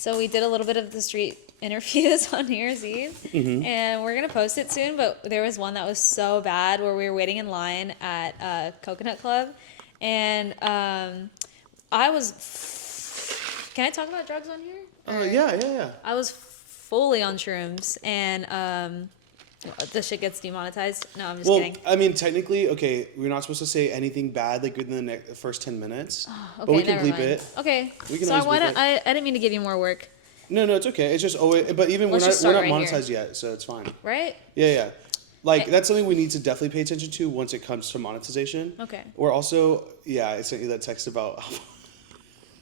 So we did a little bit of the street interviews on New Year's Eve, and we're gonna post it soon. But there was one that was so bad where we were waiting in line at Coconut Club, and I was. Can I talk about drugs on here? Yeah. I was fully on shrooms, and the shit gets demonetized. No, I'm just kidding. I mean, technically, okay, we're not supposed to say anything bad like within the first 10 minutes. Okay, but we can bleep mind. it. Okay. We can so I didn't mean to give you more work. No, it's okay. It's just always, but even we're not monetized yet, so it's fine. Right? Yeah. Like, that's something we need to definitely pay attention to once it comes to monetization. Okay. We're also, I sent you that text about,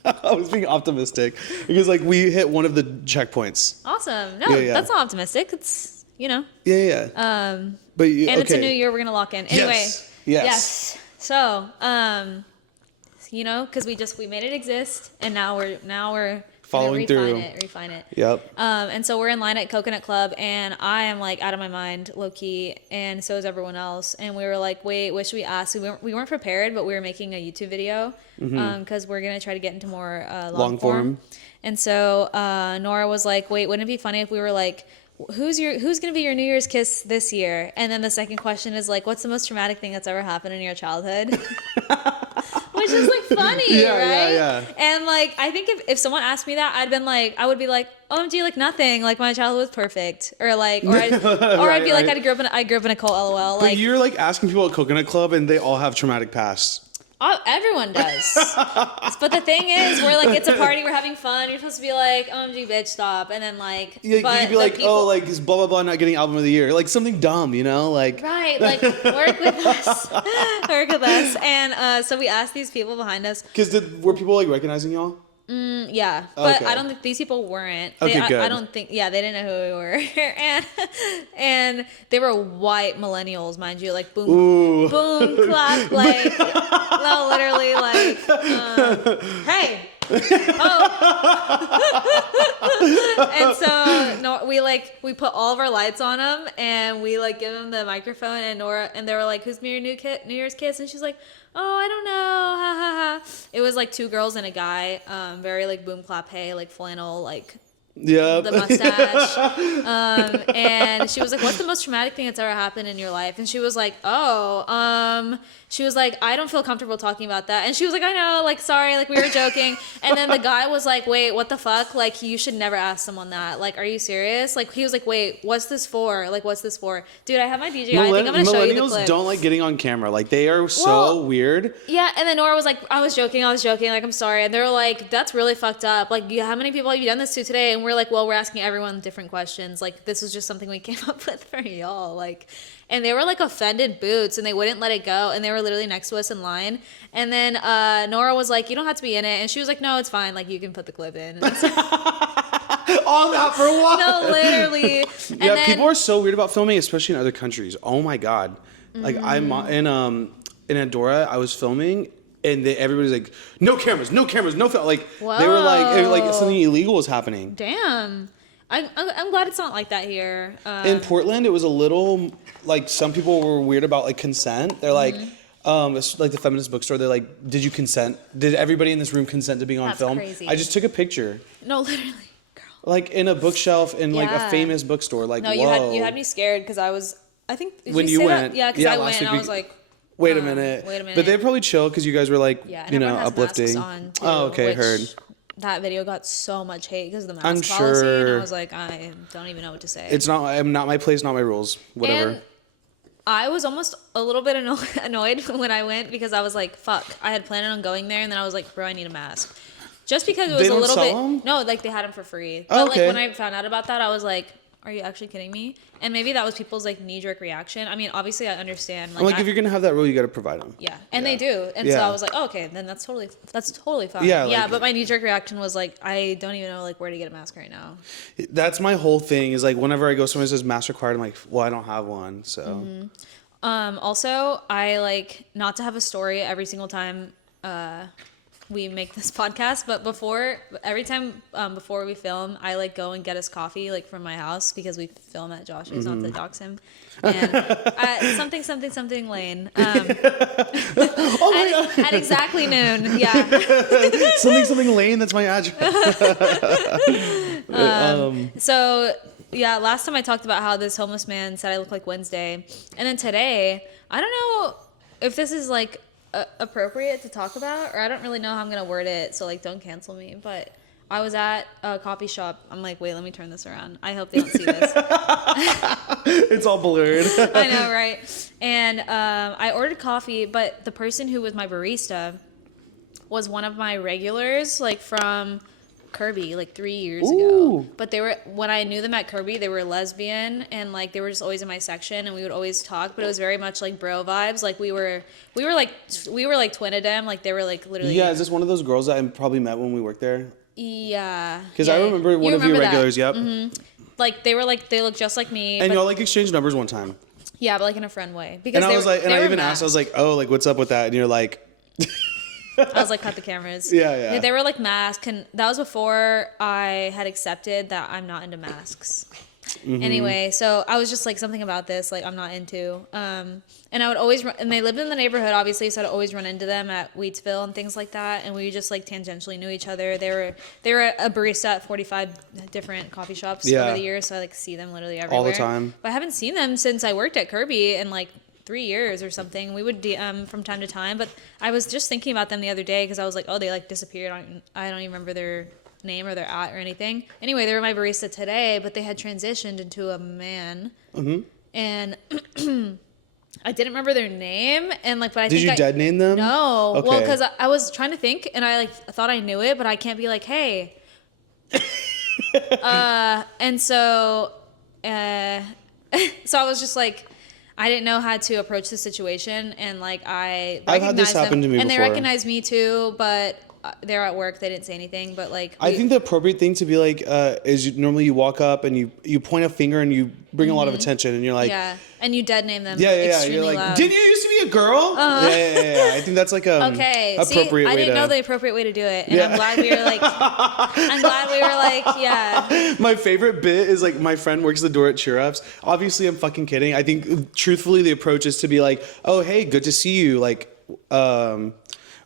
I was being optimistic because, like, we hit one of the checkpoints. Awesome. No, that's not optimistic. It's, Yeah. But it's a new year. We're gonna lock in. Anyway. Yes. So, because we made it exist, and now we're following through. Refine it. Yep. And so we're in line at Coconut Club, and I am like out of my mind, low key, and so is everyone else. And we were like, wait, what should we ask? We weren't prepared, but we were making a YouTube video, because we're gonna try to get into more long form. And so Nora was like, wait, wouldn't it be funny if we were like, who's gonna be your New Year's kiss this year? And then the second question is like, what's the most traumatic thing that's ever happened in your childhood? Which is like funny, right? Yeah. And like, I think if someone asked me that, I would be like, OMG, like nothing, like my childhood was perfect, or I'd be like, I grew up in a cult, LOL. Like, but you're like asking people at Coconut Club, and they all have traumatic pasts. Everyone does. But the thing is, we're like, it's a party, we're having fun. You're supposed to be like, OMG, bitch, stop. And then like, you could be like, is blah, blah, blah not getting album of the year. Like something dumb, Like, right, like, work with us. Work with us. And so we asked these people behind us. Because were people like recognizing y'all? Yeah, but okay. I don't think these people weren't. Good. I don't think. Yeah, they didn't know who we were, and they were white millennials, mind you, like boom clap, like no, literally, like hey. And so we put all of our lights on them, and we like give them the microphone, and they were like, "Who's your New Year's kiss?" And she's like, "Oh, I don't know, ha ha ha." It was like two girls and a guy, very like boom clap hey, like flannel, like the mustache. And she was like, "What's the most traumatic thing that's ever happened in your life?" And she was like, she was like, "I don't feel comfortable talking about that." And she was like, "I know, like, sorry, like, we were joking." And then the guy was like, "Wait, what the fuck? Like, you should never ask someone that. Like, are you serious?" Like, he was like, "Wait, what's this for? Like, what's this for?" Dude, I have my DJI. I think I'm going to show you the clip. Millennials don't like getting on camera. Like, they are so weird. Yeah, and then Nora was like, I was joking. Like, I'm sorry. And they were like, that's really fucked up. Like, how many people have you done this to today? And we're like, well, we're asking everyone different questions. Like, this was just something we came up with for y'all. Like, and they were like offended boots, and they wouldn't let it go, and they were literally next to us in line. And then Nora was like, "You don't have to be in it," and she was like, "No, it's fine. Like, you can put the clip in." All that for what? No, literally. Yeah, then, people are so weird about filming, especially in other countries. Oh my god! Like I'm in Andorra, I was filming, and everybody's like, "No cameras, no film." Like they were like something illegal was happening. Damn. I'm glad it's not like that here. In Portland, it was a little like some people were weird about like consent. They're like, it's like the feminist bookstore. They're like, "Did you consent? Did everybody in this room consent to being on film?" Crazy. I just took a picture. No, literally, girl. Like in a bookshelf in like a famous bookstore. Like, no, whoa. you had me scared because I was. I think when you went, because I went and I was like. Wait a minute. But they probably chill because you guys were like, uplifting. On too, okay, heard. That video got so much hate because of the mask I'm policy, sure. and I was like, I don't even know what to say. I'm not my place, not my rules. Whatever. And I was almost a little bit annoyed when I went because I was like, fuck. I had planned on going there, and then I was like, bro, I need a mask. Just because it was a little bit. Them? No, like they had them for free. But like when I found out about that, I was like, are you actually kidding me? And maybe that was people's like knee-jerk reaction. I mean, obviously I understand. Like, if you're gonna have that rule, you gotta provide them. Yeah, and they do. And so I was like, oh, okay, then that's totally fine. Yeah, but my knee-jerk reaction was like, I don't even know like where to get a mask right now. That's my whole thing. Is like whenever I go somewhere that says mask required, I'm like, well, I don't have one, so. Also, I like not to have a story every single time we make this podcast, but every time before we film, I like go and get us coffee like from my house because we film at Josh's, not to dox him. And something Lane. At exactly noon. Yeah. something Lane. That's my address. So yeah, last time I talked about how this homeless man said I look like Wednesday, and then today I don't know if this is like appropriate to talk about, or I don't really know how I'm gonna word it, so like don't cancel me, but I was at a coffee shop. I'm like, wait, let me turn this around. I hope they don't see this. It's all blurred. I know, right? And I ordered coffee, but the person who was my barista was one of my regulars, like from Kirby, like 3 years ago. But when I knew them at Kirby, they were lesbian, and like they were just always in my section, and we would always talk, but it was very much like bro vibes. Like we were like twin-a-dem, like they were like literally. Yeah, is this one of those girls that I probably met when we worked there? Yeah. Because I remember one of your regulars. That. Yep. Mm-hmm. Like they looked just like me. And y'all like exchanged numbers one time. Yeah, but like in a friend way. Because I was like, and I even asked, I was like, oh, like what's up with that? And you're like. I was like, cut the cameras. Yeah. They were like masked, and that was before I had accepted that I'm not into masks. Mm-hmm. Anyway, so I was just like, something about this, like I'm not into. And I would always and they lived in the neighborhood, obviously, so I'd always run into them at Wheatsville and things like that, and we just like tangentially knew each other. They were a barista at 45 different coffee shops over the years, so I like see them literally everywhere. All the time. But I haven't seen them since I worked at Kirby in like 3 years or something. We would DM from time to time, but I was just thinking about them the other day because I was like, oh, they like disappeared. I don't even remember their name or their at or anything. Anyway, they were my barista today, but they had transitioned into a man. Mm-hmm. And I didn't remember their name, and like, but I did you dead name them? No, okay. well, because I was trying to think, and I like thought I knew it, but I can't be like, hey. And so, so I was just like, I didn't know how to approach the situation, and like I've had this happen to me and before. they recognized me too, but they're at work. They didn't say anything, but like I think the appropriate thing to be like is normally you walk up and you point a finger and you bring a lot of attention, and you're like, yeah, and you dead name them. Yeah. You're like, loud. Didn't you used to be a girl? Yeah. I think that's like okay. appropriate See, I didn't way know the appropriate way to do it, and I'm glad we were like, yeah. My favorite bit is like my friend works the door at Cheer Ups. Obviously, I'm fucking kidding. I think truthfully the approach is to be like, oh hey, good to see you. Like, well,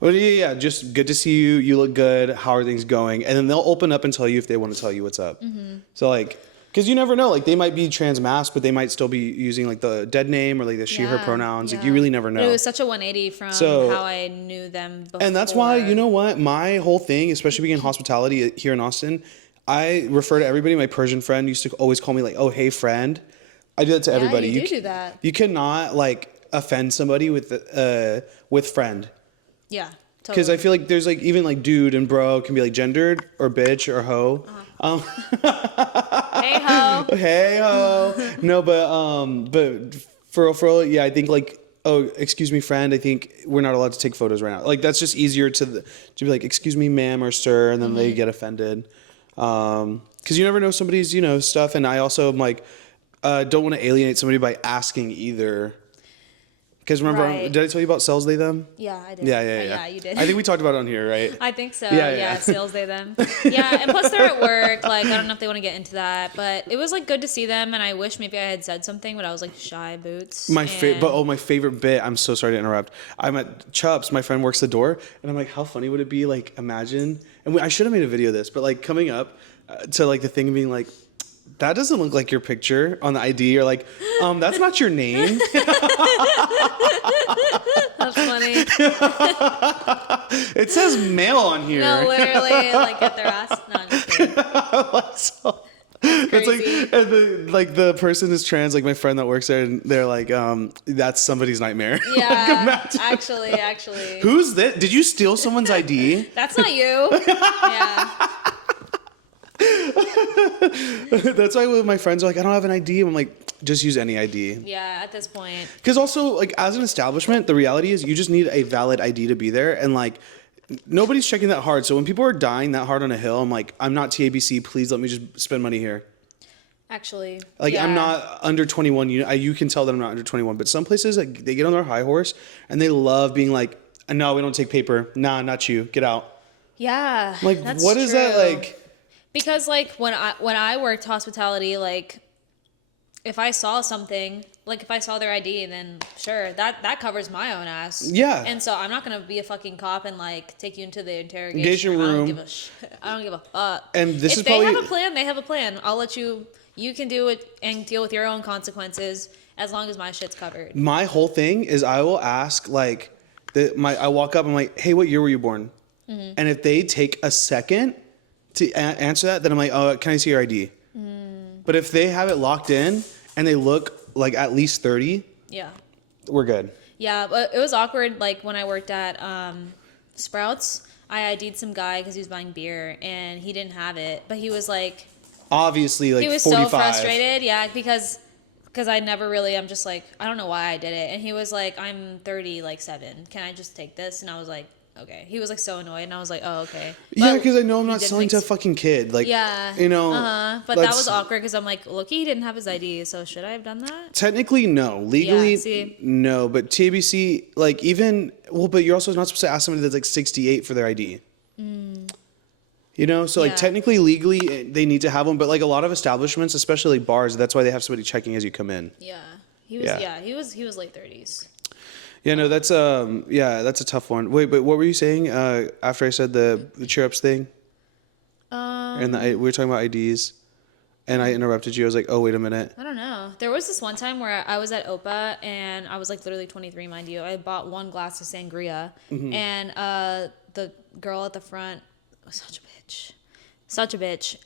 yeah, just good to see you. You look good. How are things going? And then they'll open up and tell you if they want to tell you what's up. Mm-hmm. So like, because you never know. Like they might be trans-masked, but they might still be using like the dead name or like the she/her pronouns. Yeah. Like you really never know. But it was such a 180 from how I knew them before. And that's why, you know what? My whole thing, especially being in hospitality here in Austin, I refer to everybody. My Persian friend used to always call me like, oh, hey, friend. I do that to everybody. You do that. You cannot like offend somebody with friend. Yeah, totally. Because I feel like there's like even like dude and bro can be like gendered or bitch or hoe. Hey ho. Hey ho. No, but for real, yeah, I think like, oh, excuse me, friend. I think we're not allowed to take photos right now. Like that's just easier to be like, excuse me, ma'am or sir, and then they get offended. Because you never know somebody's stuff, and I also am like, don't want to alienate somebody by asking either. Because remember, did I tell you about sales they them? Yeah, I did. Yeah, you did. I think we talked about it on here, right? I think so. Yeah. Sales they them. Yeah, and plus they're at work. Like I don't know if they want to get into that, but it was like good to see them, and I wish maybe I had said something, but I was like shy boots. My favorite bit. I'm so sorry to interrupt. I'm at Chubb's. My friend works the door, and I'm like, how funny would it be? Like imagine, and I should have made a video of this, but like coming up to like the thing and being like, that doesn't look like your picture on the ID. Or like, that's not your name. That's funny. It says male on here. No, literally, like get their ass. No, I'm just kidding. It's like, and the person is trans, like my friend that works there, and they're like, that's somebody's nightmare. Yeah, like, actually. Who's this? Did you steal someone's ID? That's not you. Yeah. That's why my friends are like, I don't have an ID. I'm like, just use any ID. Yeah, at this point. Because also, like, as an establishment, the reality is you just need a valid ID to be there. And, like, nobody's checking that hard. So when people are dying that hard on a hill, I'm like, I'm not TABC. Please let me just spend money here. Actually. Like, yeah. I'm not under 21. You can tell that I'm not under 21. But some places, like, they get on their high horse and they love being like, no, we don't take paper. Nah, not you. Get out. Yeah. Like, that's what is true. that like? Because like when I worked hospitality, like if I saw something, like if I saw their ID, then sure, that covers my own ass. Yeah. And so I'm not gonna be a fucking cop and like take you into the interrogation room. I don't give a I don't give a fuck. And this if is they probably have a plan, they have a plan. I'll let you. You can do it and deal with your own consequences as long as my shit's covered. my whole thing is I will ask like I walk up, I'm like, hey, what year were you born? Mm-hmm. And if they take a second to answer that, then I'm like, oh, can I see your ID? But if they have it locked in and they look like at least 30, Yeah. we're good. Yeah, but it was awkward. Like when I worked at Sprouts, I ID'd some guy because he was buying beer and he didn't have it, but he was like, Obviously, like he was 45. so frustrated. Yeah, because I never really. I'm just like, I don't know why I did it. And he was like, I'm 30, like 7. Can I just take this? And I was like, okay. He was like so annoyed, and I was like, oh, okay. Yeah, But because I know I'm he not didn't selling to a ex- fucking kid. Like, Yeah. you know. But that that's- was awkward because I'm like, look, he didn't have his ID, so should I have done that? Technically, no. Legally, Yeah, see? no. But TBC, like even but you're also not supposed to ask somebody that's like 68 for their ID. You know, so like Yeah. technically, legally, they need to have one. But like a lot of establishments, especially like bars, that's why they have somebody checking as you come in. Yeah. He was. Yeah. Yeah. He was late 30s. Yeah, no, that's that's a tough one. Wait, but what were you saying after I said the cheer ups thing? And we were talking about IDs, and I interrupted you. I was like, oh, wait a minute. I don't know. There was this one time where I was at Opa and I was like literally 23, mind you. I bought one glass of sangria and the girl at the front was such a bitch. Such a bitch.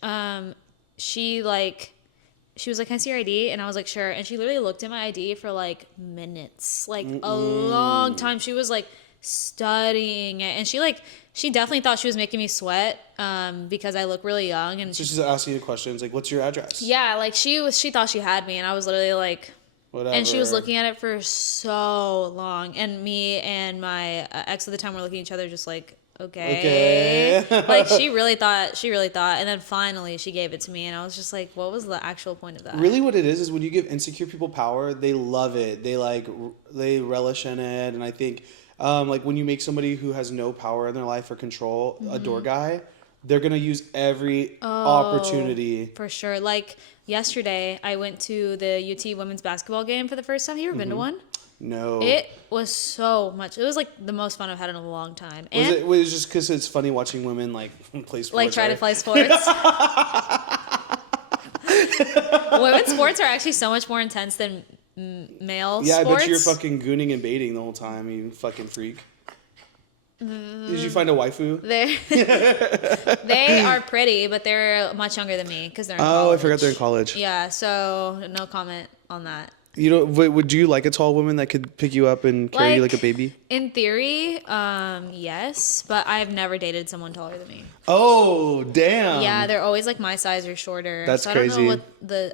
She was like, can I see your ID? And I was like, sure. And she literally looked at my ID for like minutes, like a long time. She was like studying it. And she definitely thought she was making me sweat because I look really young. And So she's asking you questions like, what's your address? yeah, like she thought she had me. And I was literally like, Whatever. and she was looking at it for so long. And me and my ex at the time were looking at each other just like, okay. Like she really thought. And then finally she gave it to me. And I was just like, what was the actual point of that? Really what it is when you give insecure people power, they love it. They relish in it. And I think like when you make somebody who has no power in their life or control a door guy, they're going to use every opportunity. For sure. Like yesterday, I went to the UT women's basketball game for the first time. You ever been to one? No. It was so much. It was like the most fun I've had in a long time. And Was it just because it's funny watching women like play sports? like try to right? play sports. Women's sports are actually so much more intense than male Yeah, sports. I bet you're fucking gooning and baiting the whole time, you fucking freak. Did you find a waifu? They are pretty, but they're much younger than me because they're in Oh, college. I forgot they're in college. Yeah, so no comment on that. You know, would you like a tall woman that could pick you up and carry you like a baby? In theory, yes, but I've never dated someone taller than me. Oh, damn. Yeah, they're always like my size or shorter. That's so crazy. I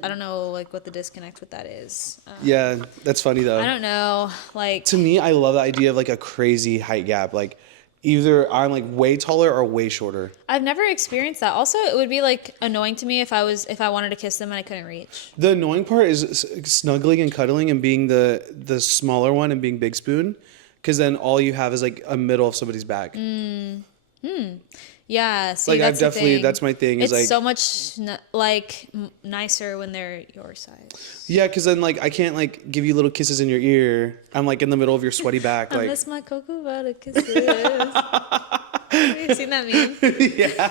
don't know like what the disconnect with that is. Yeah, that's funny though. I don't know. Like To me, I love the idea of like a crazy height gap. Like either I'm like way taller or way shorter. I've never experienced that. Also, it would be like annoying to me if I wanted to kiss them and I couldn't reach. The annoying part is snuggling and cuddling and being the smaller one and being big spoon, because then all you have is like a middle of somebody's back. Yeah, see, Like that's the thing. that's my thing. Is It's like so much nicer when they're your size. yeah, because then like I can't like give you little kisses in your ear. I'm like in the middle of your sweaty back. I Like miss my cocoa butter kisses. Have you seen that meme? yeah.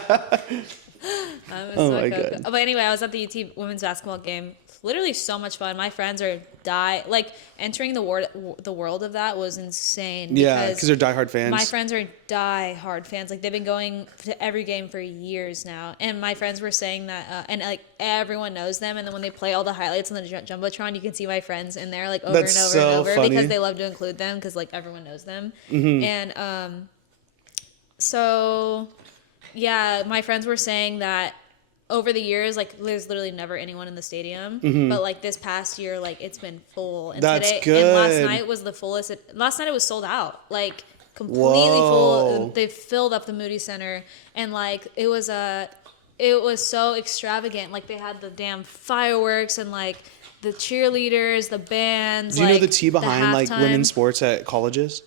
I miss Oh my my cocoa. God. But anyway, I was at the UT women's basketball game. Literally so much fun. My friends are entering the world of that was insane. Yeah, because they're diehard fans. My friends are diehard fans. Like they've been going to every game for years now. And my friends were saying that, and like everyone knows them. And then when they play all the highlights on the jumbotron, you can see my friends in there like over That's and over so and over funny. because they love to include them because like everyone knows them. Mm-hmm. And so yeah, my friends were saying that over the years, like there's literally never anyone in the stadium, but like this past year, like it's been full. And That's and good. last night was the fullest. Last night it was sold out, like completely Whoa. full. They filled up the Moody Center, and like it was so extravagant. Like they had the damn fireworks and like the cheerleaders, the bands. Do you know like, the tea behind like halftime. women's sports at colleges?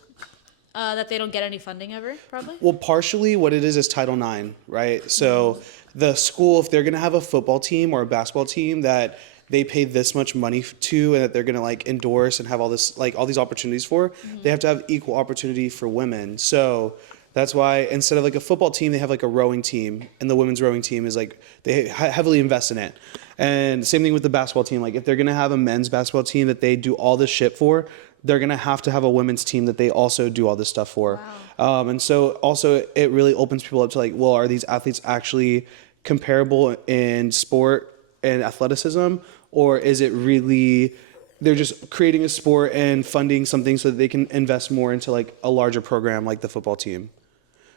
That they don't get any funding ever, probably? Well, partially what it is Title IX, right? So the school, if they're going to have a football team or a basketball team that they pay this much money to and that they're going to like endorse and have all this, like all these opportunities for, they have to have equal opportunity for women. So that's why instead of like a football team, they have like a rowing team, and the women's rowing team is like, they heavily invest in it. And same thing with the basketball team. Like if they're going to have a men's basketball team that they do all this shit for, they're going to have a women's team that they also do all this stuff for. Wow. And so also it really opens people up to like, well, are these athletes actually comparable in sport and athleticism? Or is it really, they're just creating a sport and funding something so that they can invest more into like a larger program like the football team?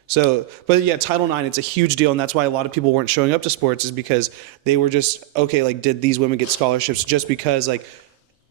So, but yeah, Title IX, it's a huge deal. And that's why a lot of people weren't showing up to sports, is because they were just, okay, like, did these women get scholarships just because like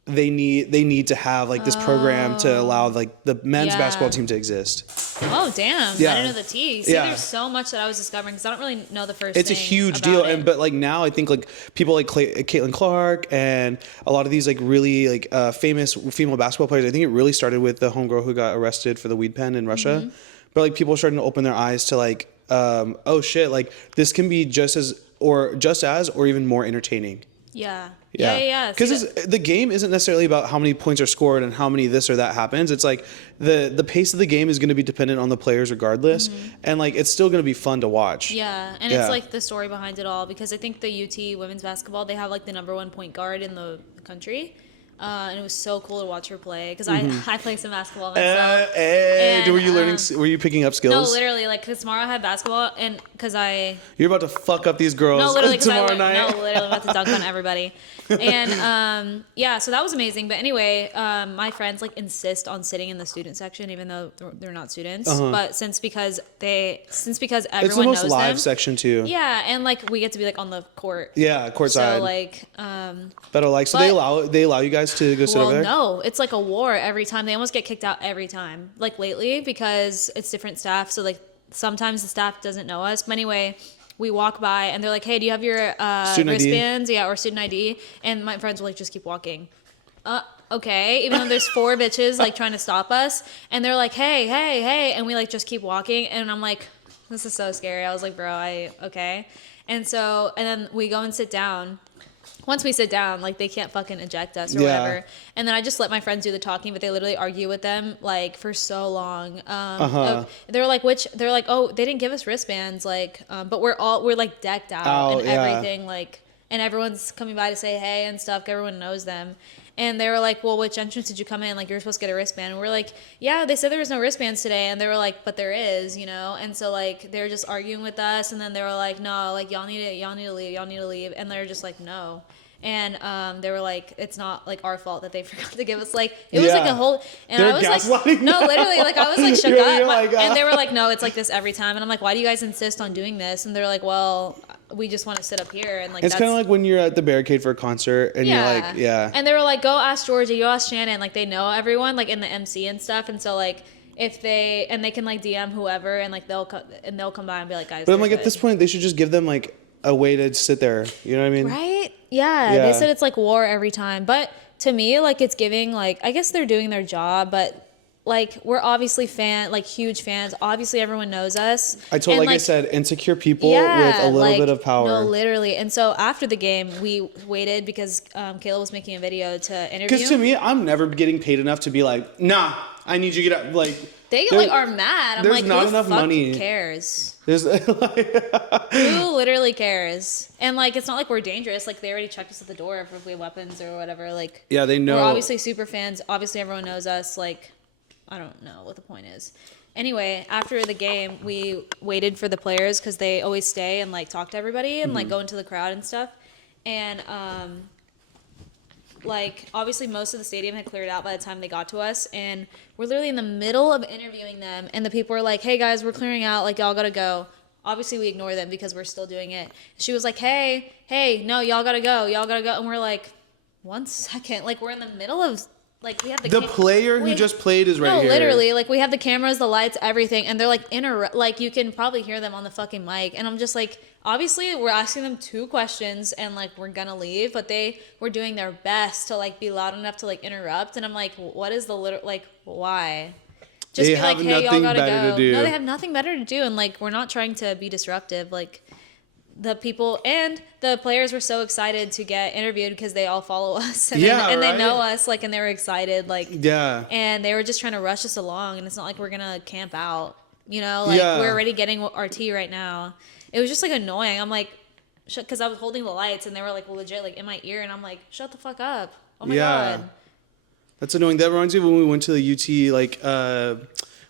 they need to have like this program to allow like the men's basketball team to exist. Oh damn! Yeah. I didn't know the tea. See, there's so much that I was discovering because I don't really know the first. It's a huge deal, but like now I think like people like Caitlin Clark and a lot of these like really like famous female basketball players. I think it really started with the homegirl who got arrested for the weed pen in Russia. But like people are starting to open their eyes to like, oh shit, like this can be just as or even more entertaining. Yeah. Because the game isn't necessarily about how many points are scored and how many this or that happens. It's like the pace of the game is going to be dependent on the players regardless, and like it's still going to be fun to watch. Yeah, and it's like the story behind it all, because I think the UT women's basketball, they have like the #1 point guard in the country. And it was so cool to watch her play because I play some basketball myself. Were you learning? Were you picking up skills? No, literally, like because tomorrow I have basketball, and because you're about to fuck up these girls. No, literally, tomorrow night. No, literally, I'm about to dunk on everybody. And so that was amazing. But anyway, my friends like insist on sitting in the student section, even though they're not students. But because everyone it's the most knows live them, section too. Yeah, and like we get to be like on the court. Yeah, courtside. So like, they allow you guys to go sit over there? No, it's like a war every time. They almost get kicked out every time. Like lately, because it's different staff. So like sometimes the staff doesn't know us. But anyway, we walk by and they're like, "Hey, do you have your wristbands? Yeah, or student ID?" And my friends will like just keep walking. Okay. Even though there's 4 bitches like trying to stop us, and they're like, "Hey, hey, hey," and we like just keep walking, and I'm like, "This is so scary." I was like, "Bro, okay." And then we go and sit down. Once we sit down, like they can't fucking eject us or whatever. And then I just let my friends do the talking, but they literally argue with them like for so long. They're like, oh, they didn't give us wristbands, like, but we're like decked out and everything, like, and everyone's coming by to say hey and stuff. Everyone knows them. And they were like, well, which entrance did you come in? Like, you're supposed to get a wristband. And we're like, yeah, they said there was no wristbands today. And they were like, but there is, you know? And so, like, they were just arguing with us. And then they were like, no, like, y'all need to leave. And they're just like, no. And they were like, it's not, like, our fault that they forgot to give us, like, it was, like, a whole, and I was, like, no, literally, like, I was, like, shook up. And they were like, no, it's like this every time. And I'm like, why do you guys insist on doing this? And they're like, well, we just want to sit up here. And, like, it's kind of like when you're at the barricade for a concert and you're like, And they were like, go ask Georgia, go ask Shannon. Like, they know everyone, like, in the MC and stuff. And so, like, if they can, like, DM whoever, and, like, they'll come by and be like, guys. But I'm like, at this point, they should just give them, like, a way to sit there. You know what I mean? Right? Yeah. They said it's, like, war every time. But to me, like, it's giving, like, I guess they're doing their job, but like, we're obviously huge fans. Obviously, everyone knows us. I said, insecure people with a little bit of power. No, literally. And so after the game, we waited because Kayla was making a video to interview. Because to me, I'm never getting paid enough to be like, nah, I need you to get up. Like, they like are mad. I'm like, not who enough fuck money. Cares? There's like, who literally cares? And like, it's not like we're dangerous. Like, they already checked us at the door if we have weapons or whatever. Like, yeah, they know. We're obviously super fans. Obviously, everyone knows us. Like, I don't know what the point is. Anyway, after the game, we waited for the players because they always stay and like talk to everybody and like go into the crowd and stuff. And like, obviously most of the stadium had cleared out by the time they got to us, and we're literally in the middle of interviewing them, and the people were like, hey guys, we're clearing out, like, y'all gotta go. Obviously we ignore them because we're still doing it. She was like, hey, no, y'all gotta go, and we're like, 1 second, like, we're in the middle of, like, we have the player who just played is right here. No, literally, like, we have the cameras, the lights, everything, and they're like like, you can probably hear them on the fucking mic, and I'm just like, obviously we're asking them 2 questions and like we're gonna leave, but they were doing their best to like be loud enough to like interrupt, and I'm like, what is the why? Just They be like, have hey, y'all nothing gotta better go. to do. No, they have nothing better to do, and like we're not trying to be disruptive. Like the people and the players were so excited to get interviewed because they all follow us and, they know us, like, and they were excited, like, and they were just trying to rush us along, and it's not like we're gonna camp out, you know, like we're already getting our tea right now. It was just like annoying. I'm like, because I was holding the lights and they were like legit like in my ear, and I'm like, shut the fuck up. Oh my god. That's annoying. That reminds me of when we went to the UT like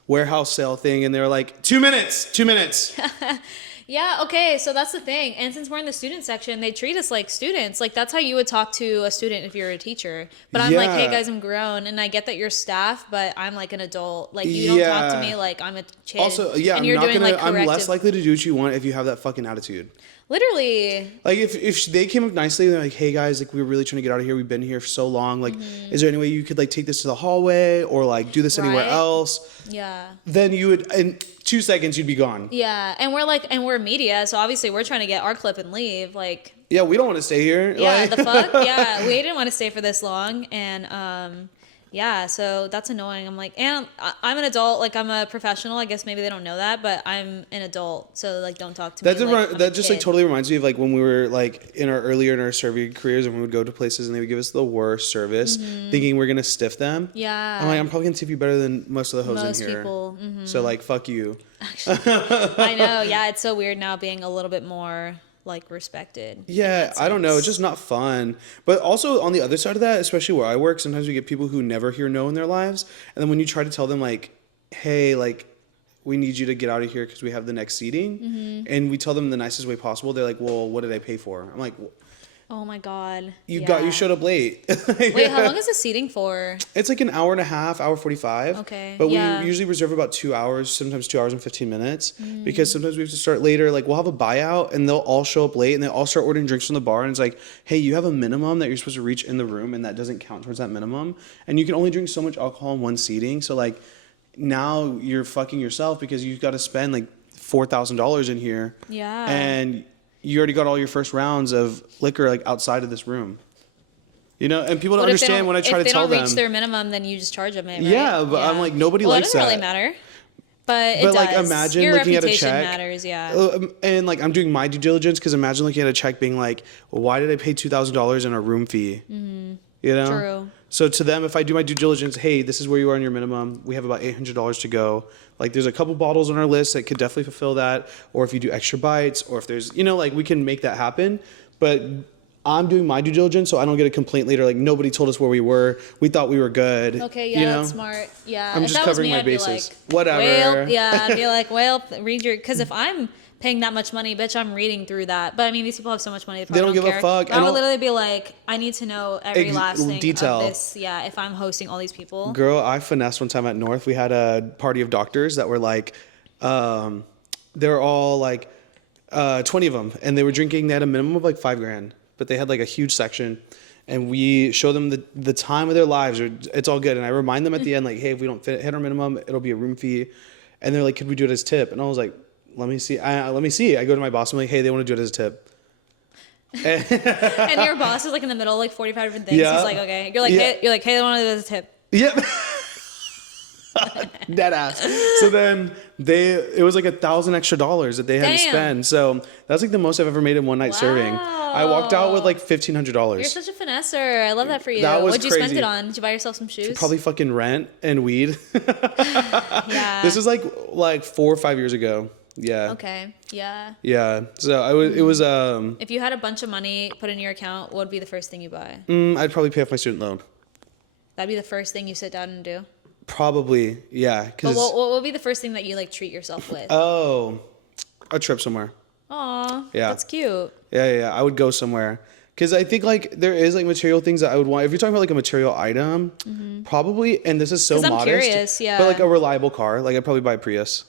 warehouse sale thing, and they were like 2 minutes. Yeah, okay, so that's the thing. And since we're in the student section, they treat us like students. Like, that's how you would talk to a student if you're a teacher. But I'm like, hey, guys, I'm grown, and I get that you're staff, but I'm like an adult. Like, you don't talk to me like I'm a kid. Also, and I'm less likely to do what you want if you have that fucking attitude. Literally. Like, if they came up nicely, they're like, hey, guys, like, we're really trying to get out of here. We've been here for so long. Like, is there any way you could, like, take this to the hallway or, like, do this anywhere else? Yeah. Then you would, in 2 seconds, you'd be gone. Yeah. And we're media, so obviously we're trying to get our clip and leave. Like, yeah, we don't want to stay here. Yeah, like. the fuck? Yeah, we didn't want to stay for this long. And, yeah, so that's annoying. I'm like, and I'm an adult, like I'm a professional. I guess maybe they don't know that, but I'm an adult, so like don't talk to me. That just like totally reminds me of like when we were like in our serving careers, and we would go to places and they would give us the worst service, thinking we're gonna stiff them. Yeah. I'm like, I'm probably gonna tip you better than most of the hoes in here. People. So like, fuck you. Actually, I know. Yeah, it's so weird now being a little bit more like respected. Yeah, I don't know. It's just not fun. But also on the other side of that, especially where I work, sometimes we get people who never hear no in their lives. And then when you try to tell them like, hey, like, we need you to get out of here because we have the next seating. And we tell them the nicest way possible. They're like, well, what did I pay for? I'm like, oh my God. You showed up late. Wait, how long is the seating for? It's like an hour and a half, hour 45. Okay. But we usually reserve about 2 hours, sometimes 2 hours and 15 minutes. Because sometimes we have to start later. Like we'll have a buyout and they'll all show up late and they all start ordering drinks from the bar. And it's like, hey, you have a minimum that you're supposed to reach in the room, and that doesn't count towards that minimum. And you can only drink so much alcohol in one seating. So like now you're fucking yourself because you've got to spend like $4,000 in here. Yeah. And you already got all your first rounds of liquor like outside of this room. You know, and people don't understand when I try to tell them. If they don't reach their minimum, then you just charge them it, right? Yeah, but I'm like, nobody likes that. Well, it doesn't really matter. But it does. Like, imagine your looking at a reputation check. Matters, yeah. And like, I'm doing my due diligence because imagine looking at a check being like, well, why did I pay $2,000 in a room fee? You know? True. So to them, if I do my due diligence, hey, this is where you are on your minimum. We have about $800 to go. Like, there's a couple bottles on our list that could definitely fulfill that. Or if you do extra bites, or if there's, you know, like, we can make that happen. But I'm doing my due diligence, so I don't get a complaint later. Like, nobody told us where we were. We thought we were good. Okay, yeah, you know? that's smart. Yeah, I'm if just that was covering me, my I'd be bases. like, Whatever. Well, yeah, I'd be like, well, read your, because if I'm paying that much money, bitch, I'm reading through that. But I mean, these people have so much money, they don't give care. a fuck. I would literally be like, I need to know every last thing detail. of this. Yeah, if I'm hosting all these people. Girl, I finessed one time at North. We had a party of doctors that were like, they're all like 20 of them, and they were drinking. They had a minimum of like $5,000, but they had like a huge section. And we show them the time of their lives. It's all good. And I remind them at the end, like, hey, if we don't hit our minimum, it'll be a room fee. And they're like, could we do it as tip? And I was like, let me see. Let me see. I go to my boss. I'm like, hey, they want to do it as a tip. And your boss is like in the middle of like 45 different things. Yeah. He's like, okay. You're like, hey, they want to do it as a tip. Yep. Dead ass. So then it was like $1,000 extra that they had to spend. So that's like the most I've ever made in one night serving. I walked out with like $1,500. You're such a finesser. I love that for you. That was What'd you crazy. spend it on? Did you buy yourself some shoes? Probably fucking rent and weed. Yeah. This is like 4 or 5 years ago. Yeah. Okay. Yeah. Yeah. So it was If you had a bunch of money put in your account, what would be the first thing you buy? I'd probably pay off my student loan. That'd be the first thing you sit down and do. Probably, yeah. But what would be the first thing that you like treat yourself with? Oh, a trip somewhere. Aw, Yeah. that's cute. Yeah. I would go somewhere. Because I think like there is like material things that I would want. If you're talking about like a material item, probably, and this is so modest. 'Cause I'm curious, yeah. But like a reliable car, like I'd probably buy a Prius.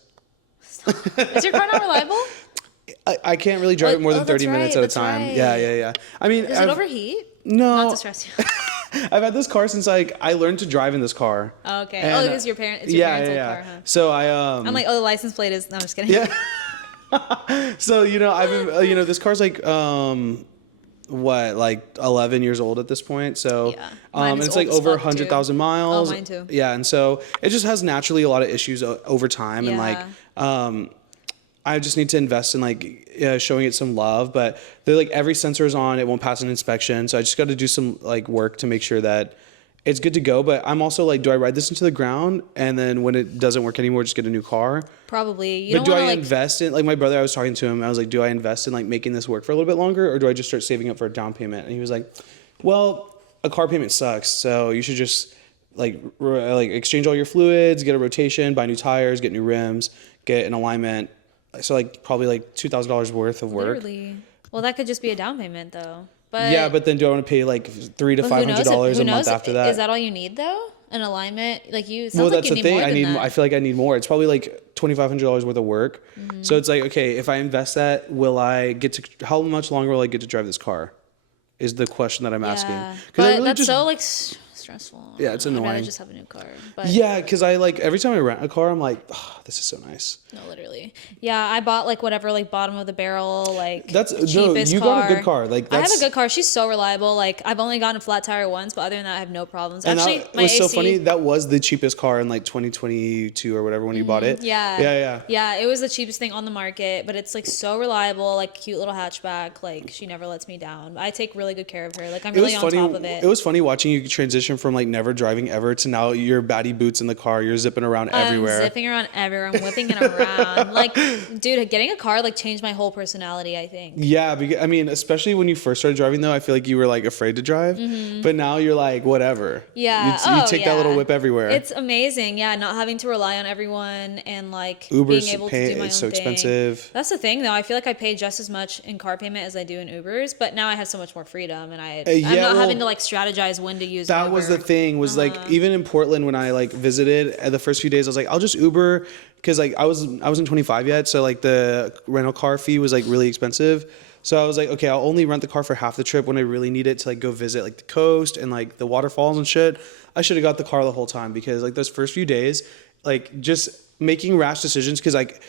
Is your car not reliable? I can't really drive it more than 30 minutes at a that's time. right. Yeah. I mean, Does it overheat? No. Not to stress you. I've had this car since like I learned to drive in this car. Oh, okay. And, it's your parents' old car, huh? So I'm like, oh, the license plate is. No, I'm just kidding. Yeah. So I've been this car's like like 11 years old at this point. So, Yeah. Mine is it's like old as over fuck, 100,000 too. miles. Oh, mine too. Yeah. And so it just has naturally a lot of issues over time. And like, Yeah. I just need to invest in like showing it some love, but they're like every sensor is on, it won't pass an inspection. So I just got to do some like work to make sure that it's good to go. But I'm also like, do I ride this into the ground and then when it doesn't work anymore, just get a new car? Probably. You But don't do want I to like. invest in like my brother? I was talking to him. I was like, do I invest in like making this work for a little bit longer, or do I just start saving up for a down payment? And he was like, well, a car payment sucks, so you should just like exchange all your fluids, get a rotation, buy new tires, get new rims, get an alignment. So like probably like $2,000 worth of work. Literally. Well, that could just be a down payment though. But Yeah, but then do I want to pay like $300 to $500 a month after that? Is that all you need though? An alignment? Like you. Sounds Well, like that's you the need thing. more I than need. that. I feel like I need more. It's probably like $2,500 worth of work. So it's like, okay, if I invest that, will I get to? How much longer will I get to drive this car? Is the question that I'm asking. Yeah. 'Cause I But really that's just, so like stressful. Yeah, it's I'd rather annoying. just have a new car. But Yeah, because I like every time I rent a car, I'm like, oh, this is so nice. no, literally. Yeah, I bought like whatever, like bottom of the barrel, like That's no, cheapest you car. got a good car. Like I have that's, a good car. She's so reliable. Like I've only gotten a flat tire once, but other than that, I have no problems. And Actually, that my was AC. so funny. That was the cheapest car in like 2022 or whatever when you bought it. Yeah. Yeah. Yeah, it was the cheapest thing on the market, but it's like so reliable, like cute little hatchback. Like she never lets me down. I take really good care of her. Like I'm really on top of it. It was funny watching you transition from like never driving ever to now you're baddie boots in the car. You're zipping around everywhere. I'm zipping around everywhere. I'm whipping it around. Like, dude, getting a car like changed my whole personality, I think. Yeah, because, I mean, especially when you first started driving, though, I feel like you were like afraid to drive, but now you're like whatever. Yeah. You take that little whip everywhere. It's amazing. Yeah, not having to rely on everyone and like Uber's being able to do my own it's so thing. expensive. That's the thing, though. I feel like I pay just as much in car payment as I do in Ubers, but now I have so much more freedom, and I'm not having to like strategize when to use. That Uber. was the thing. Was like even in Portland when I like visited the first few days, I was like, I'll just Uber because like I wasn't 25 yet, so like the rental car fee was like really expensive. So I was like, okay, I'll only rent the car for half the trip when I really need it to like go visit like the coast and like the waterfalls and shit. I should have got the car the whole time because like those first few days, like just making rash decisions because like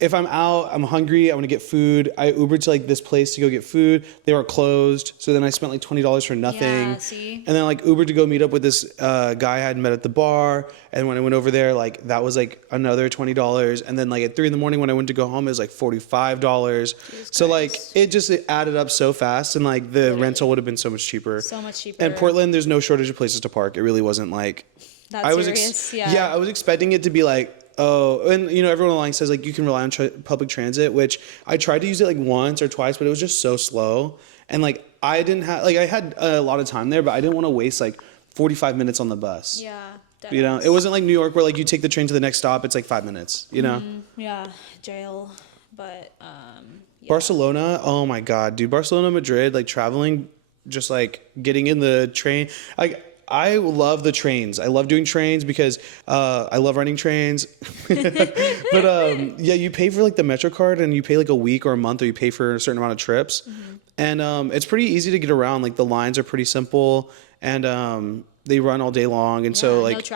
if I'm out, I'm hungry, I want to get food. I Ubered to like this place to go get food. They were closed, so then I spent like $20 for nothing. Yeah, see? And then like Ubered to go meet up with this guy I had met at the bar. And when I went over there, like that was like another $20. And then like at 3 a.m. when I went to go home, it was like $45. So like it added up so fast, and like the rental would have been so much cheaper. So much cheaper. And Portland, there's no shortage of places to park. It really wasn't like That's I was serious. yeah, I was expecting it to be like, oh, and you know, everyone online says like you can rely on public transit, which I tried to use it like once or twice, but it was just so slow. And like I didn't have like I had a lot of time there, but I didn't want to waste like 45 minutes on the bus. Yeah. You know, it wasn't like New York where like you take the train to the next stop, it's like 5 minutes, you know? Yeah, jail. But yeah. Barcelona, oh my God, dude. Barcelona, Madrid, like traveling, just like getting in the train. Like I love the trains. I love doing trains because I love running trains. But yeah, you pay for like the Metro card and you pay like a week or a month, or you pay for a certain amount of trips. And it's pretty easy to get around. Like the lines are pretty simple, and they run all day long. And so like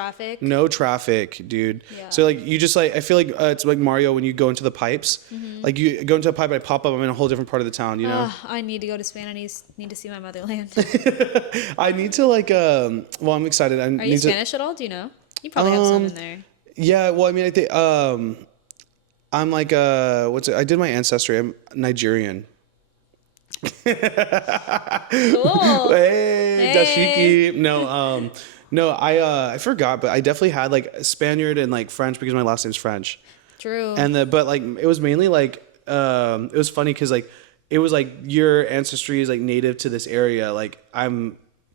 no traffic, dude. Yeah. So like you just like, I feel like it's like Mario when you go into the pipes. Like you go into a pipe, I pop up, I'm in a whole different part of the town, you know? I need to go to Spain. I need to see my motherland. I need to like, well, I'm excited. Are you Spanish at all? Do you know? You probably have some in there. Yeah, well, I mean, I think I'm like, I did my ancestry. I'm Nigerian. Cool. Hey, dashiki. No, I forgot, but I definitely had like Spaniard and like French because my last name's French. True. And but like it was mainly like it was funny because like it was like your ancestry is like native to this area. Like I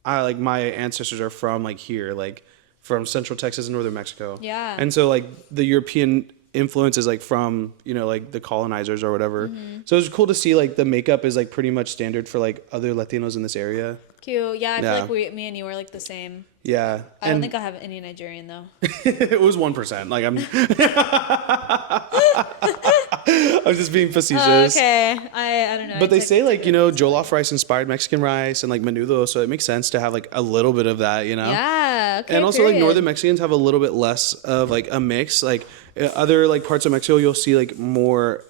like my ancestors are from like here, like from Central Texas and Northern Mexico. Yeah. And so like the European influence is like from, you know, like the colonizers or whatever. So it was cool to see like the makeup is like pretty much standard for like other Latinos in this area. Cute. Yeah, I feel like me and you are like the same. Yeah. I don't think I have any Nigerian though. It was 1%. Like I'm I'm just being facetious. Okay. I don't know. But they say like, you know, jollof rice inspired Mexican rice and like menudo, so it makes sense to have like a little bit of that, you know? Yeah. Okay. And also like Northern Mexicans have a little bit less of like a mix. Like other like parts of Mexico, you'll see like more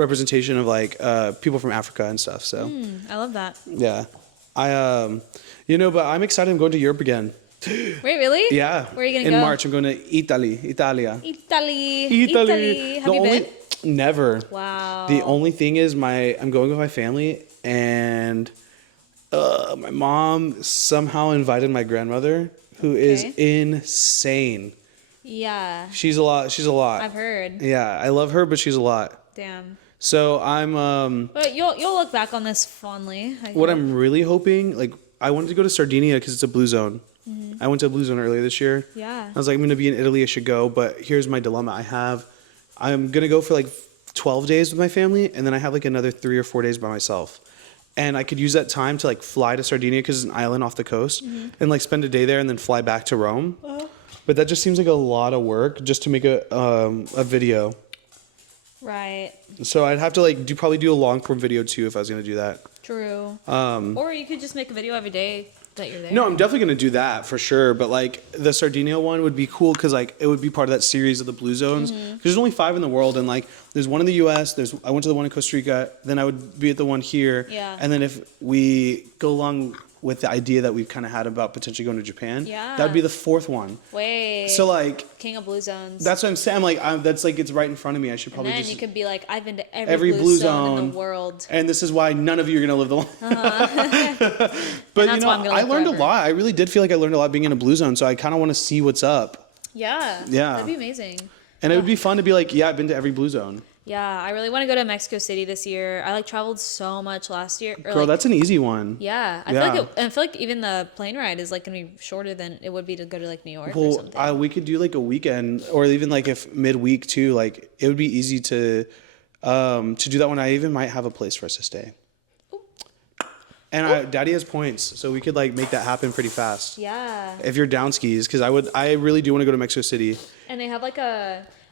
representation of like people from Africa and stuff. So I love that. yeah, but I'm excited. I'm going to Europe again. Wait, really? Yeah. Where are you gonna in go? March? I'm going to Italia. Italy. Have you been? Never. Wow. The only thing is I'm going with my family, and my mom somehow invited my grandmother, who is insane. Yeah. She's a lot. I've heard. Yeah, I love her, but she's a lot. Damn. So I'm But you'll look back on this fondly. I'm really hoping, like, I wanted to go to Sardinia because it's a blue zone. I went to a blue zone earlier this year. Yeah. I was like, I'm gonna be in Italy. I should go, but here's my dilemma. I'm gonna go for like 12 days with my family, and then I have like another 3 or 4 days by myself. And I could use that time to like fly to Sardinia because it's an island off the coast, and like spend a day there and then fly back to Rome. But that just seems like a lot of work just to make a video. Right. So I'd have to like probably do a long form video too if I was gonna do that. True. Or you could just make a video every day that you're there. No, I'm definitely gonna do that for sure. But like the Sardinia one would be cool because like it would be part of that series of the blue zones. Because there's only 5 in the world, and like there's one in the U.S. I went to the one in Costa Rica. Then I would be at the one here. Yeah. And then if we go along with the idea that we've kind of had about potentially going to Japan, Yeah. that would be the 4th one. Wait. So like King of Blue Zones. that's what I'm saying. That's like it's right in front of me. I should probably and then just. you could be like, I've been to every blue blue zone in zone the world. And this is why none of you are gonna live the life. But that's why I'm gonna I live learned forever. a lot. I really did feel like I learned a lot being in a blue zone. So I kind of want to see what's up. Yeah. Yeah. That'd be amazing. And it would be fun to be like, yeah, I've been to every blue zone. Yeah, I really want to go to Mexico City this year. I like traveled so much last year. Girl, that's an easy one. Yeah, I feel like even the plane ride is like gonna be shorter than it would be to go to like New York or something. Well, we could do like a weekend, or even like if midweek too. Like it would be easy to do that one. I even might have a place for us to stay. And Daddy has points, so we could like make that happen pretty fast. Yeah. If you're down skis, because I really do want to go to Mexico City. And they have like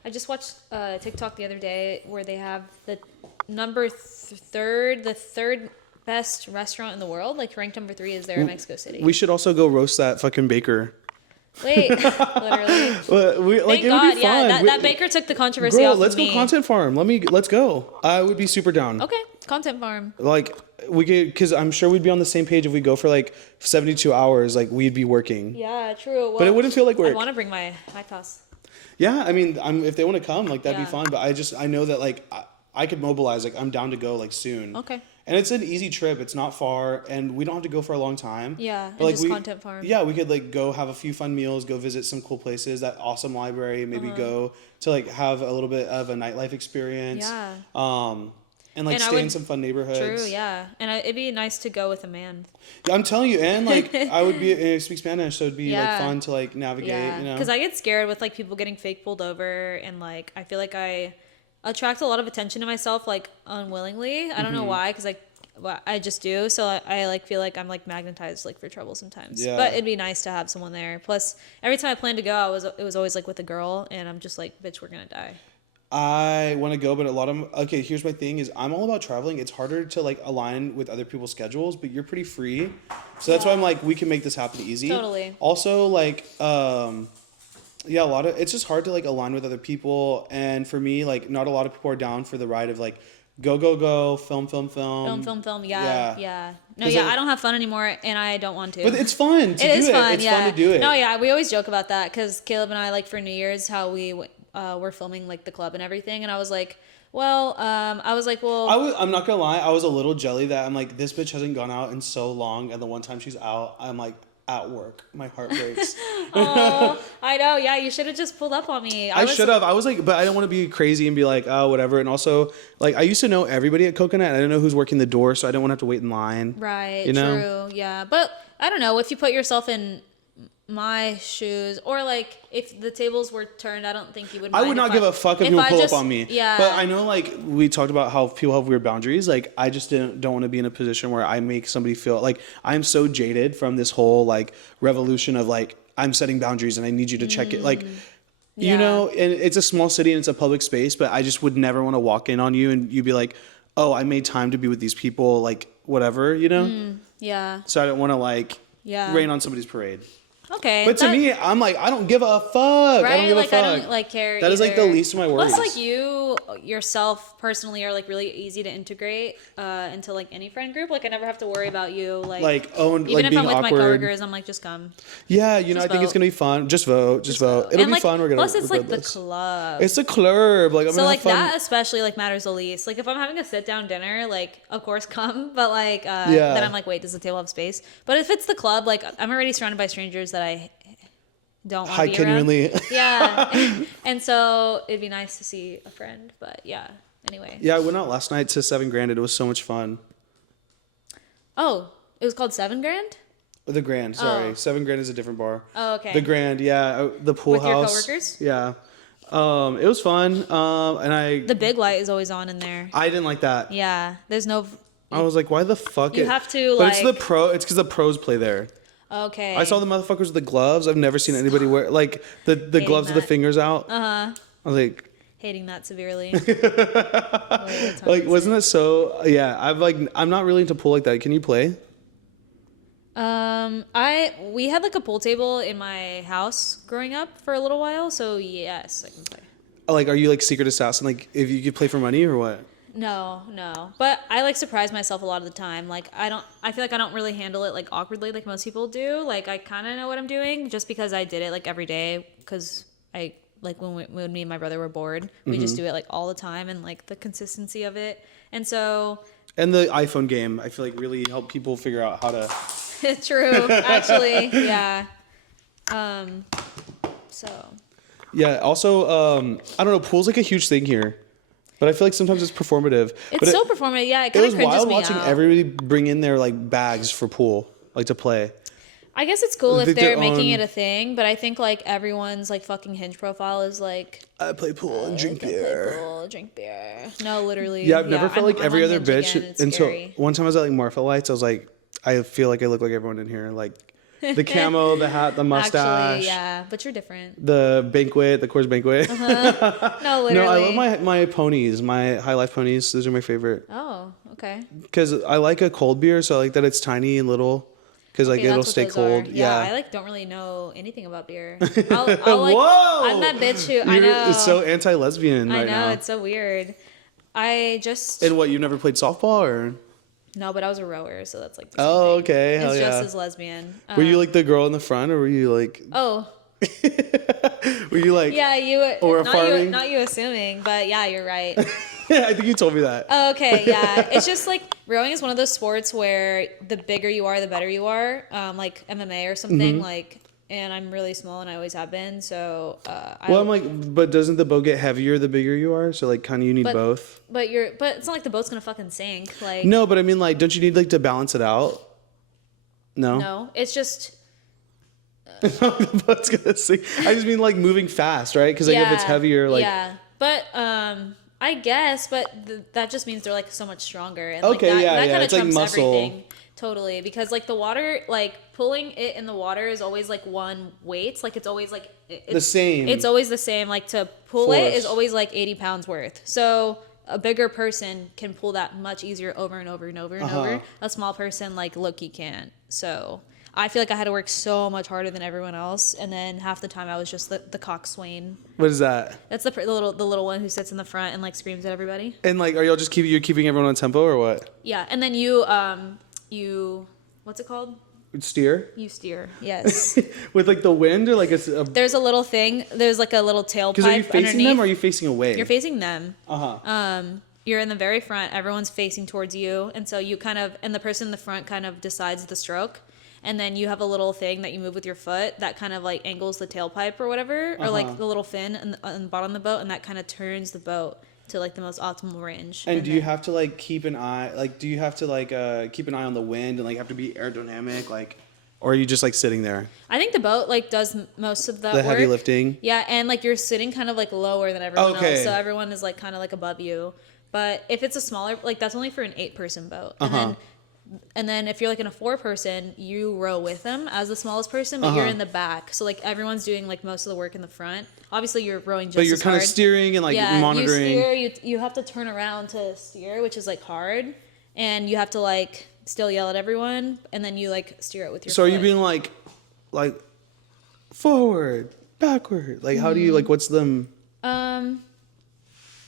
I just watched TikTok the other day where they have the third best restaurant in the world, like ranked number 3 is there in Mexico City. We should also go roast that fucking baker. Wait, literally. Thank God, be yeah. fun. That baker took the controversy Girl, off let's of me. go content farm. Let's go. I would be super down. Okay, content farm. Like we could, because I'm sure we'd be on the same page if we go for like 72 hours. Like we'd be working. Yeah, true. Well, but it wouldn't feel like work. I want to bring my iPass. Yeah, I mean, if they want to come, like that'd be fun. But I know that like I could mobilize. Like I'm down to go like soon. Okay. And it's an easy trip. It's not far, and we don't have to go for a long time. Yeah, but like just content farm. Yeah, we could like go have a few fun meals, go visit some cool places, that awesome library, maybe go to like have a little bit of a nightlife experience. Yeah. And like stay in some fun neighborhoods. True, yeah. And it'd be nice to go with a man. I'm telling you, and like I speak Spanish, so it'd be like fun to like navigate. Yeah, you know, because I get scared with like people getting fake pulled over, and like I feel like I attract a lot of attention to myself like unwillingly. I don't know why, because like I just do. So I like feel like I'm like magnetized like for trouble sometimes. Yeah. But it'd be nice to have someone there. Plus, every time I planned to go, it was always like with a girl, and I'm just like, bitch, we're gonna die. I want to go, but here's my thing is I'm all about traveling. It's harder to like align with other people's schedules, but you're pretty free. So that's why I'm like, we can make this happen easy. Totally. Also like, it's just hard to like align with other people. And for me, like not a lot of people are down for the ride of like, go, film. Yeah. No, yeah, I don't have fun anymore, and I don't want to. But it's fun to do it. It's fun to do it. No, yeah, we always joke about that because Caleb and I, like for New Year's, how we were filming like the club and everything, and I was like, I'm not gonna lie, I was a little jelly that I'm like, this bitch hasn't gone out in so long, and the one time she's out, I'm like, at work. My heart breaks. Oh, I know. Yeah, you should have just pulled up on me. I should have. I was like, but I don't want to be crazy and be like, oh, whatever. And also, like, I used to know everybody at Coconut. And I didn't know who's working the door, so I didn't want to have to wait in line. Right. You know? True. Yeah. But I don't know, if you put yourself in my shoes, or like if the tables were turned, I don't think you would mind. I would not give a fuck if people pull up on me. Yeah. But I know, like, we talked about how people have weird boundaries. Like, I just don't want to be in a position where I make somebody feel like I'm so jaded from this whole like revolution of like, I'm setting boundaries and I need you to check it. Like, you know, and it's a small city and it's a public space, but I just would never want to walk in on you and you'd be like, oh, I made time to be with these people, like whatever, you know? Yeah. So I don't want to like rain on somebody's parade. Okay. But to me, I'm like, I don't give a fuck. Right? I don't give like a fuck. I don't like care. That is like the least of my worries. Plus, like you yourself personally are like really easy to integrate into like any friend group. Like I never have to worry about you even even if being I'm with my awkward. coworkers, I'm like just come. Yeah, Just I think it's vote. gonna be fun. Just vote. It'll be like, fun. We're gonna. plus, it's like the regardless. club. It's the club. Like I'm So gonna like have fun. that especially like matters the least. Like if I'm having a sit down dinner, like of course come, but like Yeah. then I'm like, wait, does the table have space? But if it's the club, like I'm already surrounded by strangers that I don't want to be genuinely. around. Yeah, and so it'd be nice to see a friend. But yeah, anyway. Yeah, I went out last night to 7 Grand. It was so much fun. Oh, it was called 7 Grand? The Grand, sorry. Oh. 7 Grand is a different bar. Oh, okay. The Grand, yeah. The pool With your house. coworkers? Yeah. It was fun. And The big light is always on in there. I didn't like that. Yeah, there's no. I was like, why the fuck? You have to, But it's like- it's because the pros play there. Okay. I saw the motherfuckers with the gloves. I've never seen anybody wear like the gloves with the that. fingers out. I was like, hating that severely. like wasn't it so? Yeah, I'm not really into pool like that. Can you play? We had like a pool table in my house growing up for a little while, so yes, I can play. Like, are you like secret assassin? Like, if you could play for money or what? No. But I like surprise myself a lot of the time. Like I feel like I don't really handle it like awkwardly like most people do. Like I kind of know what I'm doing just because I did it like every day because I like when me and my brother were bored, we just do it like all the time and like the consistency of it. And so And the iPhone game, I feel like really helped people figure out how to. true, actually, yeah. So Yeah. Also, I don't know. Pool's like a huge thing here, but I feel like sometimes it's performative. it's But so performative. Yeah, it It kind was of cringes wild me watching out. everybody bring in their like bags for pool, like to play. I guess it's cool if Like they're their making own- it a thing, but I think like everyone's like fucking Hinge profile is like I play pool and drink play beer. pool, drink beer. No, literally. Yeah, I've never felt like I'm every on other Hinge bitch again, it's until scary. one time I was at like Marfa Lights. I was like, I feel like I look like everyone in here, like the camo, the hat, the mustache, Actually, yeah, but you're different. the banquet, the Coors banquet. No, literally. No, I love my ponies, my High Life ponies. Those are my favorite Oh, okay. because I like a cold beer, so I like that it's tiny and little. Because like Okay, it'll that's what stay those cold. are. Yeah. I like don't really know anything about beer. I'll like, Whoa! I'm that bitch who I You're know. so anti-lesbian I right know now. it's so weird. I just And what, you've never played softball or? no, but I was a rower, so that's like. The Oh, same thing. okay. Hell It's yeah. just as lesbian. Were you like the girl in the front, or were you like? Oh, Were you like? yeah, you. Or not you. farming? Not you assuming, but yeah, you're right. I think you told me that. Oh, okay, yeah. It's just like rowing is one of those sports where the bigger you are, the better you are. Like MMA or something. Mm-hmm. Like, and I'm really small, and I always have been. So, Well, I'm like, but doesn't the boat get heavier the bigger you are? So like, kind of you need both. But it's not like the boat's gonna fucking sink. Like, No, but I mean, like, don't you need like to balance it out? No. no, it's just The boat's gonna sink. I just mean like moving fast, right? Because like if it's heavier, like yeah. But I guess, but that just means they're like so much stronger. And, like, Okay, that, yeah, that yeah, kind of it's like trumps muscle. everything. Totally, because like the water, like pulling it in the water is always like one weight. Like it's always like the same. It's always the same. Like to pull it Force. is always like 80 pounds worth. So a bigger person can pull that much easier over and over and over and over. A small person like low-key can't. So I feel like I had to work so much harder than everyone else, and then half the time I was just the coxswain. What is that? That's the little one who sits in the front and like screams at everybody. And like, are y'all just keeping everyone on tempo or what? Yeah, and then you what's it called? Steer You steer. Yes. with like the wind or like a There's a little thing. There's like a little tailpipe because are you facing underneath. them or are you facing away? You're facing them. Uh-huh. You're in the very front. Everyone's facing towards you, and so you kind of, and the person in the front kind of decides the stroke. And then you have a little thing that you move with your foot that kind of like angles the tailpipe or whatever, or like the little fin on the bottom of the boat, and that kind of turns the boat to like the most optimal range. And do you have to like keep an eye, like, do you have to like keep an eye on the wind and like have to be aerodynamic, like, or are you just like sitting there? I think the boat like does most of that The heavy work. lifting? Yeah, and like you're sitting kind of like lower than everyone Okay. else, so everyone is like kind of like above you. But if it's a smaller, like that's only for an 8-person boat, and then if you're like in a 4-person, you row with them as the smallest person, but you're in the back, so like everyone's doing like most of the work in the front. Obviously, you're rowing just But you're as kind of hard. steering and like monitoring. You steer. You have to turn around to steer, which is like hard, and you have to like still yell at everyone, and then you like steer it with your. So are foot. you being like forward, backward. Like, how do you, like, what's the,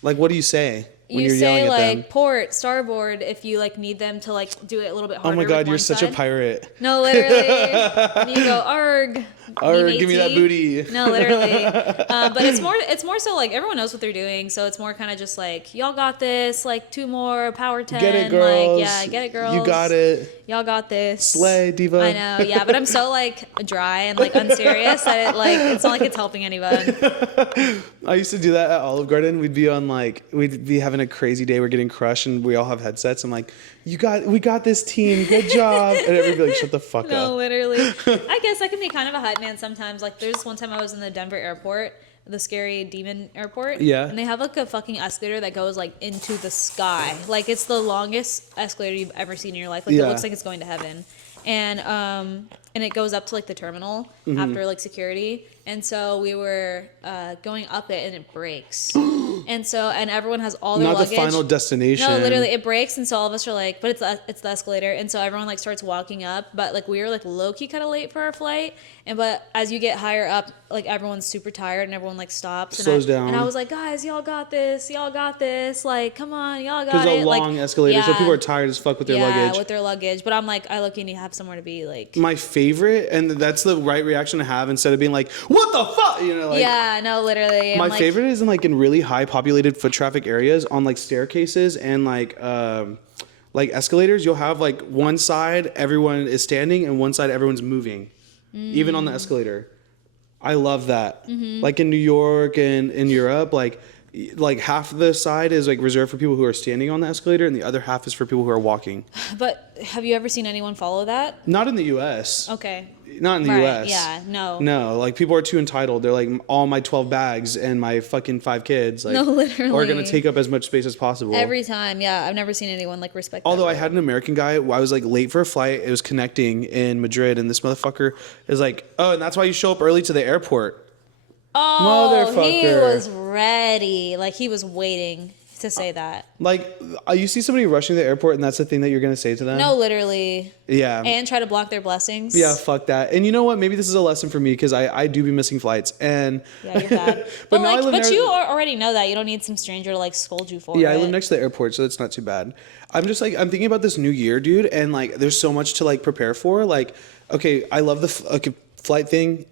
like, what do you say when you're yelling at them? You say, like, port, starboard, if you, like, need them to, like, do it a little bit harder. Oh my God, with you're one such side. a pirate. No, literally. And you go, arg. Arg, give me that booty. No, literally. But it's more so, like, everyone knows what they're doing. So it's more kind of just, like, y'all got this. Like, 2 more, power 10. Get it, girls. Like, yeah, get it, girls. You got it. Y'all got this. Slay, diva. I know, yeah. But I'm so, like, dry and, like, unserious that it's not like it's helping anyone. I used to do that at Olive Garden. We'd be having a crazy day. We're getting crushed and we all have headsets. I'm like, we got this team. Good job. And everybody be like, shut the fuck up. No, literally. I guess I can be kind of a hype man sometimes. Like, there's one time I was in the Denver airport, the scary demon airport. Yeah. And they have, like, a fucking escalator that goes, like, into the sky. Like, it's the longest escalator you've ever seen in your life. Like, Yeah. it looks like it's going to heaven. And it goes up to, like, the terminal after, like, security. And so we were going up it and it breaks. and everyone has all their Not luggage. the final destination. No, literally, it breaks, and so all of us are like, but it's the escalator, and so everyone like starts walking up, but like we were like low key kind of late for our flight, but as you get higher up, like everyone's super tired and everyone like stops, Slows down. and I was like, guys, y'all got this, like come on, y'all got it. Because a long like, escalator, so yeah, people are tired as fuck with their luggage. Yeah, with their luggage, but I'm like, I look and you have somewhere to be, like. My favorite, and that's the right reaction to have instead of being like, what the fuck, you know, like. Yeah, no, literally. My favorite is in really high populated foot traffic areas on like staircases and like escalators. You'll have like one side everyone is standing and one side everyone's moving, even on the escalator. I love that. Like in New York and in Europe, like half of the side is like reserved for people who are standing on the escalator and the other half is for people who are walking. But have you ever seen anyone follow that? Not in the U.S. Okay. Not in the U.S. Yeah, no. No, like people are too entitled. They're like, all my 12 bags and my fucking 5 kids, like, No, literally. are gonna take up as much space as possible. Every time, yeah. I've never seen anyone like respect. Although that I had an American guy, I was like late for a flight. It was connecting in Madrid, and this motherfucker is like, oh, and that's why you show up early to the airport. Oh, he Motherfucker. was ready. Like he was waiting to say that. Like, you see somebody rushing to the airport, and that's the thing that you're gonna say to them. No, literally. Yeah. And try to block their blessings. Yeah, fuck that. And you know what? Maybe this is a lesson for me because I do be missing flights. And Yeah, you're bad. but now I live but you already know that. You don't need some stranger to like scold you for it. yeah, I live next to the airport, so it's not too bad. I'm just like, I'm thinking about this new year, dude, and like, there's so much to like prepare for. Like, okay, I love the flight thing.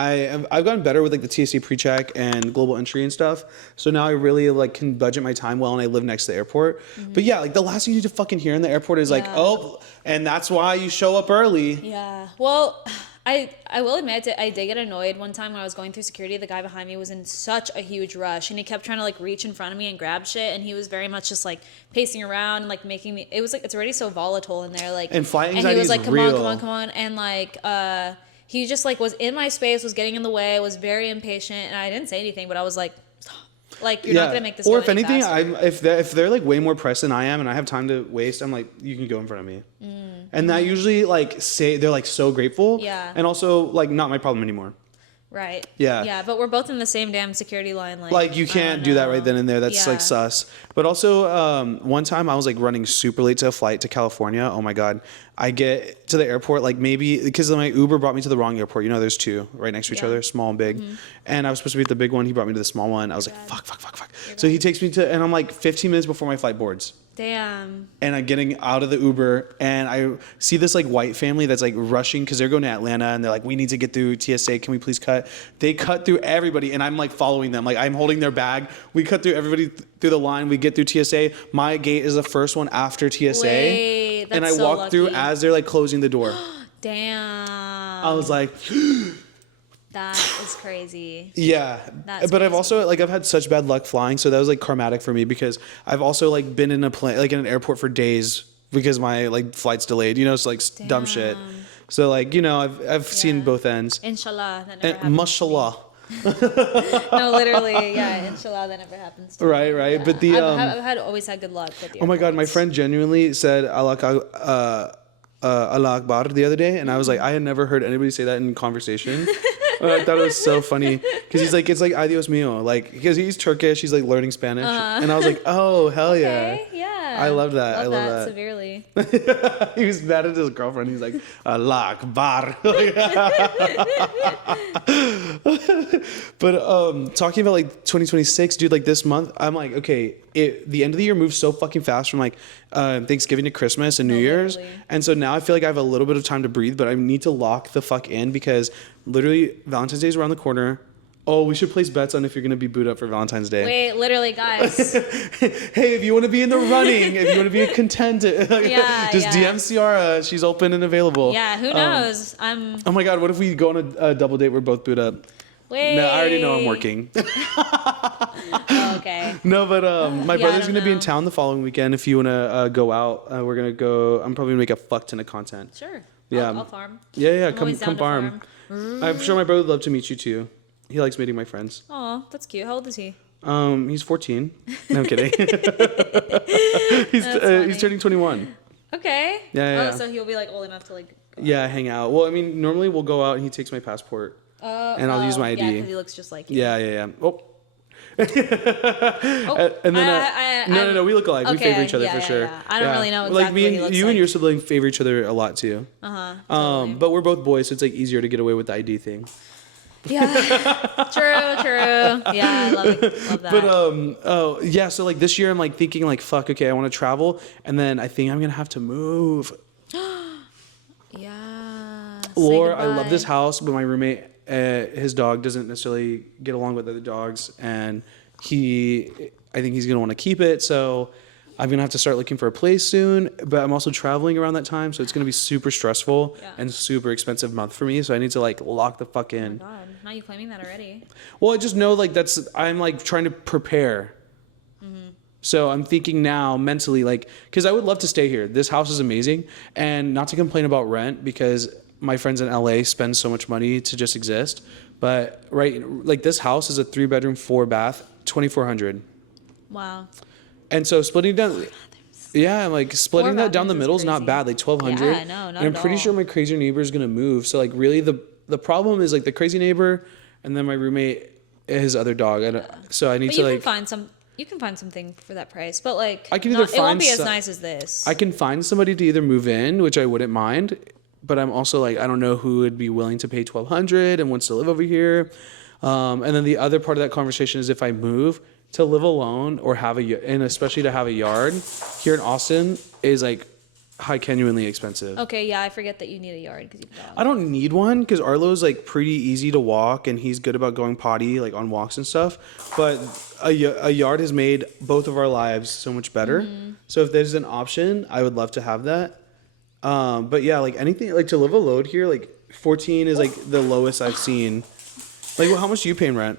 I've gotten better with like the TSA pre-check and global entry and stuff. So now I really like can budget my time well, and I live next to the airport. But yeah, like the last thing you need to fucking hear in the airport is like, oh, and that's why you show up early. Yeah. Well, I will admit I did get annoyed one time when I was going through security. The guy behind me was in such a huge rush, and he kept trying to like reach in front of me and grab shit, and he was very much just like pacing around and like making me. It was like it's already so volatile in there, like. And flight anxiety and he was is like, real. come on, and like he just like was in my space, was getting in the way, was very impatient, and I didn't say anything, but I was like, stop. Like you're not gonna make this. Or go if any anything, faster. if they're like way more pressed than I am, and I have time to waste, I'm like, you can go in front of me. And that usually like they're like so grateful. Yeah. And also like not my problem anymore. Right. Yeah. Yeah, but we're both in the same damn security line. Like you can't do that right then and there. That's like sus. But also, one time I was like running super late to a flight to California. Oh my God. I get to the airport like maybe because my Uber brought me to the wrong airport. You know, there's 2 right next to each other, small and big. And I was supposed to be at the big one. He brought me to the small one. I was like, fuck. So he takes me to, and I'm like 15 minutes before my flight boards. Damn. And I'm getting out of the Uber, and I see this like white family that's like rushing because they're going to Atlanta, and they're like, we need to get through TSA. Can we please cut? They cut through everybody, and I'm like following them. Like I'm holding their bag. We cut through everybody through the line. We get through TSA. My gate is the first one after TSA. Wait, that's and I so walk through lucky. as they're like closing the door. Damn. I was like, that is crazy. yeah. That's but I've crazy. also like I've had such bad luck flying, so that was like karmatic for me because I've also like been in a plane like in an airport for days because my like flight's delayed. You know, it's like dumb shit. So like you know I've seen both ends. Inshallah, that never And happens. mashallah. No, literally, yeah. Inshallah, that never happens. To me. Right. Yeah. But the I've always had good luck with the oh my God, my airports. friend genuinely said Allah Akbar the other day, and I was like, I had never heard anybody say that in conversation. I thought it was so funny because he's like, it's like adios mio, like because he's Turkish, he's like learning Spanish, and I was like, oh hell yeah. Okay, yeah. I love that. I love that. Severely. He was mad at his girlfriend. He's like, Allah Akbar. But talking about like 2026, dude, like this month, I'm like, okay, the end of the year moves so fucking fast from like Thanksgiving to Christmas and New Year's. And so now I feel like I have a little bit of time to breathe, but I need to lock the fuck in because literally Valentine's Day is around the corner. Oh, we should place bets on if you're going to be booed up for Valentine's Day. Wait, literally, guys. Hey, if you want to be in the running, if you want to be a contender, just DM Ciara. She's open and available. Yeah, who knows? Oh my God, what if we go on a double date? We're both booed up. Wait. No, I already know I'm working. Okay. No, but my brother's going to be in town the following weekend. If you want to go out, we're going to go. I'm probably going to make a fuck ton of content. Sure. Yeah. I'll farm. Yeah. Come farm. I'm sure my brother would love to meet you too. He likes meeting my friends. Oh, that's cute. How old is he? He's 14. No, I'm kidding. He's turning 21. Okay. Yeah. Oh, so he'll be like old enough to like. Hang out. Well, I mean, normally we'll go out and he takes my passport. And I'll use my ID. Yeah, because he looks just like you. Yeah. Oh. And then no, we look alike. We favor each other for sure. Yeah. I don't really know exactly like me and what he looks you like. and your sibling favor each other a lot too. Totally. But we're both boys, so it's like easier to get away with the ID thing. Yeah. True. Yeah, I love that. But so like this year I'm like thinking like fuck, okay, I want to travel, and then I think I'm gonna have to move. Yeah. Or I love this house, but my roommate, his dog doesn't necessarily get along with other dogs, and I think he's gonna want to keep it, so I'm gonna have to start looking for a place soon. But I'm also traveling around that time, so it's gonna be super stressful and super expensive month for me. So I need to like lock the fuck in. Oh my God, now you claiming that already? Well, I just know like I'm like trying to prepare. So I'm thinking now mentally, like, because I would love to stay here. This house is amazing, and not to complain about rent because my friends in LA spend so much money to just exist. But like this house is a 3-bedroom, 4-bath, $2,400. Wow. And so splitting down, like splitting that down the middle is not bad, like $1,200. Yeah, no, not and I'm pretty sure my crazy neighbor is gonna move. So like really the problem is like the crazy neighbor, and then my roommate, his other dog. So I need to like. You can find something for that price, but like I can either it won't be as nice as this. I can find somebody to either move in, which I wouldn't mind, but I'm also like I don't know who would be willing to pay $1,200 and wants to live over here. And then the other part of that conversation is if I move to live alone or and especially to have a yard here in Austin is like genuinely expensive. Okay, yeah, I forget that you need a yard because you have a dog. I don't need one because Arlo's like pretty easy to walk and he's good about going potty like on walks and stuff. But a yard has made both of our lives so much better. So if there's an option, I would love to have that. But yeah, like anything like to live alone here, like 14 is like the lowest I've seen. Like, how much do you pay in rent?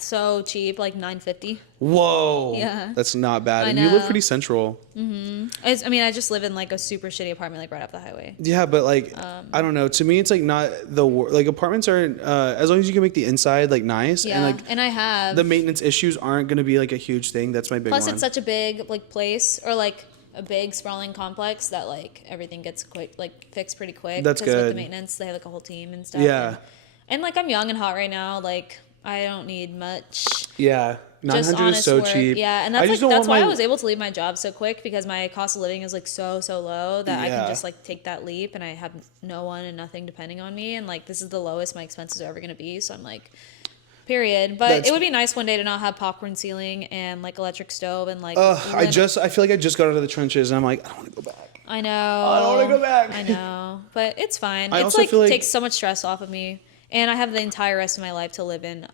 So cheap, like $950. Whoa. Yeah. That's not bad. I And know. you live pretty central. I just live in like a super shitty apartment, like right off the highway. Yeah, but like, I don't know. To me, it's like not like apartments aren't, as long as you can make the inside like nice. Yeah, and like and I have. the maintenance issues aren't going to be like a huge thing. That's my big Plus, one. it's such a big like place or like a big sprawling complex that like everything gets fixed pretty quick. That's With the good. maintenance, they have like a whole team and stuff. Yeah. And like I'm young and hot right now. Like I don't need much. Yeah. 900 Just is honest so work. cheap. Yeah, and that's why I was able to leave my job so quick because my cost of living is like so low that I can just like take that leap and I have no one and nothing depending on me, and like this is the lowest my expenses are ever going to be, so I'm like period. But it would be nice one day to not have popcorn ceiling and like electric stove and like I feel like I just got out of the trenches and I'm like, I don't want to go back. I know. I don't want to go back. I know. But it's fine. I It's also like feel like takes so much stress off of me. And I have the entire rest of my life to live in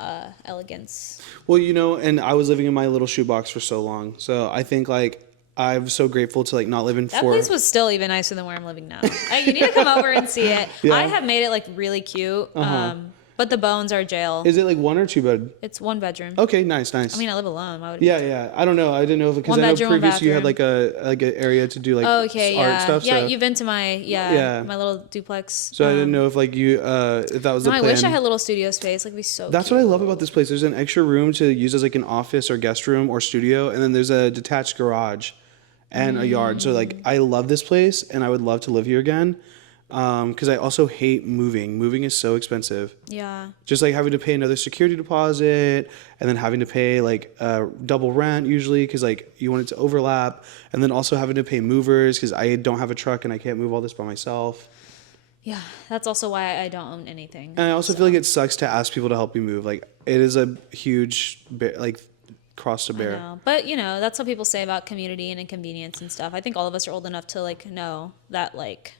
elegance. Well, you know, and I was living in my little shoebox for so long. So I think like I'm so grateful to like not live in That place was still even nicer than where I'm living now. You need to come over and see it. Yeah. I have made it like really cute. But the bones are jail. Is it like 1 or 2 bed? It's 1 bedroom. Okay, nice. I mean, I live alone. Why would Yeah. I don't know. I didn't know if because 1 I know bedroom, 1 previously you had bathroom. like an area to do like art stuff. Yeah, so. you've been to my my little duplex. So I didn't know if like you if that was the plan. I wish I had a little studio space. Like, it'd be so. That's cute. what I love about this place. There's an extra room to use as like an office or guest room or studio, and then there's a detached garage and a yard. So like I love this place, and I would love to live here again. Because I also hate moving. Moving is so expensive. Yeah. Just like having to pay another security deposit and then having to pay like double rent usually because like you want it to overlap. And then also having to pay movers because I don't have a truck and I can't move all this by myself. Yeah, that's also why I don't own anything. And I also feel like it sucks to ask people to help you move. Like it is a huge cross to bear. I know. But that's what people say about community and inconvenience and stuff. I think all of us are old enough to like know that like,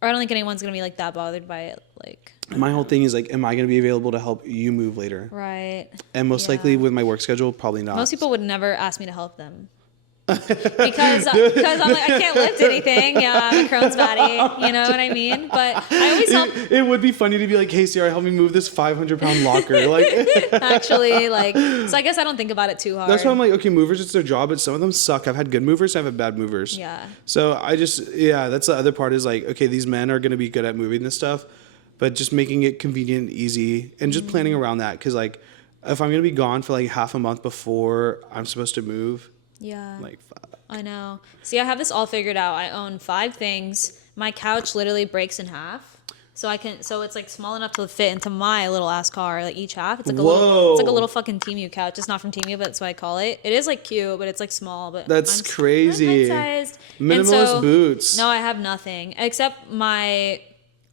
or I don't think anyone's gonna be like that bothered by it. Like my whole thing is like, am I gonna be available to help you move later? right. And most likely with my work schedule, probably not. Most people would never ask me to help them. because I'm like, I can't lift anything. Yeah, I'm a Crohn's baddie. You know what I mean? But I always help. It would be funny to be like, hey, Ciara, help me move this 500-pound locker. Like, actually, like, so I guess I don't think about it too hard. that's why I'm like, okay, movers, it's their job, but some of them suck. I've had good movers, I've had bad movers. Yeah. So that's the other part is like, okay, these men are going to be good at moving this stuff, but just making it convenient, easy, and just planning around that. Because like, if I'm going to be gone for like half a month before I'm supposed to move, yeah. like, fuck. I know. See, I have this all figured out. I own 5 things. My couch literally breaks in half. So it's like small enough to fit into my little ass car, like each half. It's like a little fucking Temu couch. It's not from Temu, but that's what I call it. It is like cute, but it's like small, but That's crazy. I'm sized. Minimalist boots. No, I have nothing except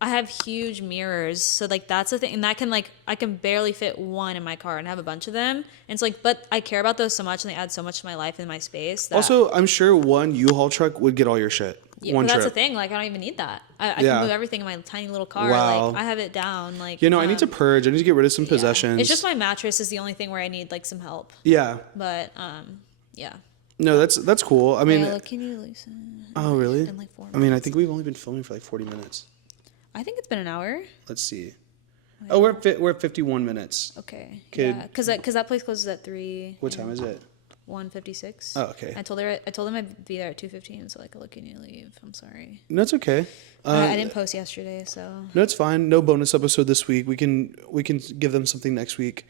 I have huge mirrors, so like that's the thing, and that can like I can barely fit one in my car, and I have a bunch of them, and it's like, but I care about those so much, and they add so much to my life and my space. That, also, I'm sure one U-Haul truck would get all your shit. yeah, one but that's trip. the thing. Like I don't even need that. I can move everything in my tiny little car. Wow. Like I have it down. Like I need to purge. I need to get rid of some possessions. It's just my mattress is the only thing where I need like some help. Yeah. But yeah. No, that's cool. I mean, look, can you listen? Oh really? In like 4 minutes. I mean, I think we've only been filming for like 40 minutes. I think it's been an hour. Let's see. Oh, we're at 51 minutes. Okay. Kid. Yeah, because that place closes at 3. What time is it? 1:56. Oh, okay. I told them I'd be there at 2:15. So like, look, can you leave? I'm sorry. No, it's okay. I didn't post yesterday, so. No, it's fine. No bonus episode this week. We can give them something next week.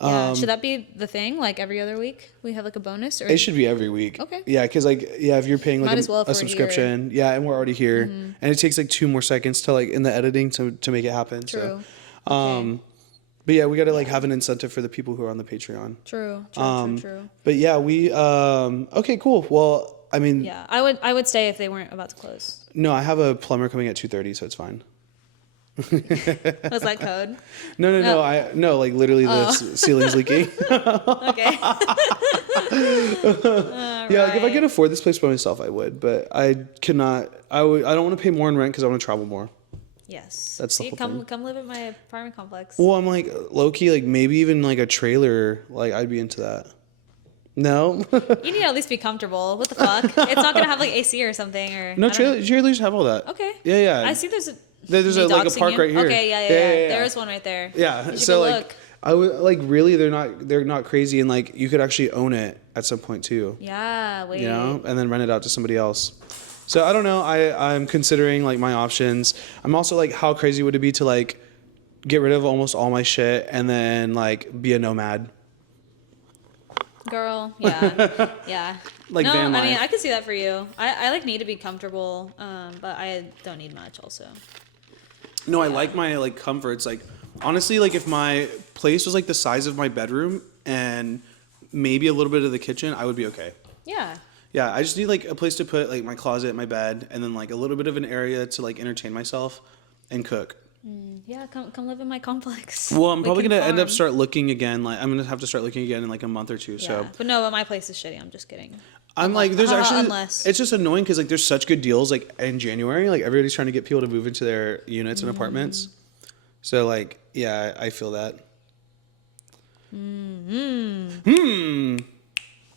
Yeah. Should that be the thing? Like every other week we have like a bonus, or it should be every week. Okay. Yeah, because if you're paying like a subscription, and we're already here, and it takes like 2 more seconds to like in the editing to make it happen. True. So, Okay. but yeah, we got to like have an incentive for the people who are on the Patreon. True. But yeah, we okay, cool. Well, I mean, Yeah, I would stay if they weren't about to close. no, I have a plumber coming at 2:30, so it's fine. Was that code? No, like literally the ceiling's leaking. Okay. Yeah, like if I could afford this place by myself, I would, but I cannot. I don't want to pay more in rent because I want to travel more. Yes. That's the whole thing. Come live at my apartment complex. Well, I'm like low key, like maybe even like a trailer. Like I'd be into that. No. You need to at least be comfortable. What the fuck? It's not gonna have like AC or something or. No, trailers have all that. Okay. Yeah. I see there's like a park right here. Okay, yeah. There is one right there. Yeah. You should So go like, look. I would like really they're not crazy, and like you could actually own it at some point too. Yeah. Wait. You know, and then rent it out to somebody else. So I don't know. I'm considering like my options. I'm also like, how crazy would it be to like get rid of almost all my shit and then like be a nomad? Girl, yeah, yeah. Like no, van life. I mean, I could see that for you. I like need to be comfortable, but I don't need much also. No, I like my like comforts. Like honestly, like if my place was like the size of my bedroom and maybe a little bit of the kitchen, I would be okay. Yeah. Yeah, I just need like a place to put like my closet, my bed, and then like a little bit of an area to like entertain myself and cook. Yeah, come live in my complex. Well, I'm probably gonna end up start looking again. Like I'm gonna have to start looking again in like a month or two. Yeah. So, But no, but my place is shitty. I'm just kidding. I'm like, there's actually, unless. it's just annoying because like there's such good deals like in January. Like everybody's trying to get people to move into their units and apartments. So like, yeah, I feel that.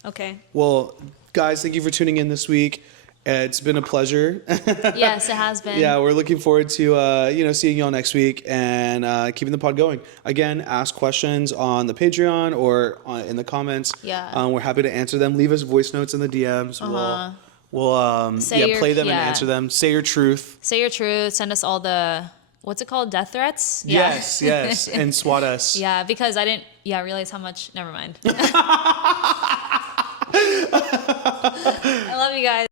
Okay. Well, guys, thank you for tuning in this week. It's been a pleasure. Yes, it has been. Yeah, we're looking forward to seeing y'all next week and keeping the pod going. Again, ask questions on the Patreon or in the comments. Yeah. We're happy to answer them. Leave us voice notes in the DMs. We'll play them and answer them. Say your truth. Say your truth. Send us all the what's it called? Death threats? Yeah. Yes, and swat us. Yeah, because I didn't realize how much. Never mind. I love you guys.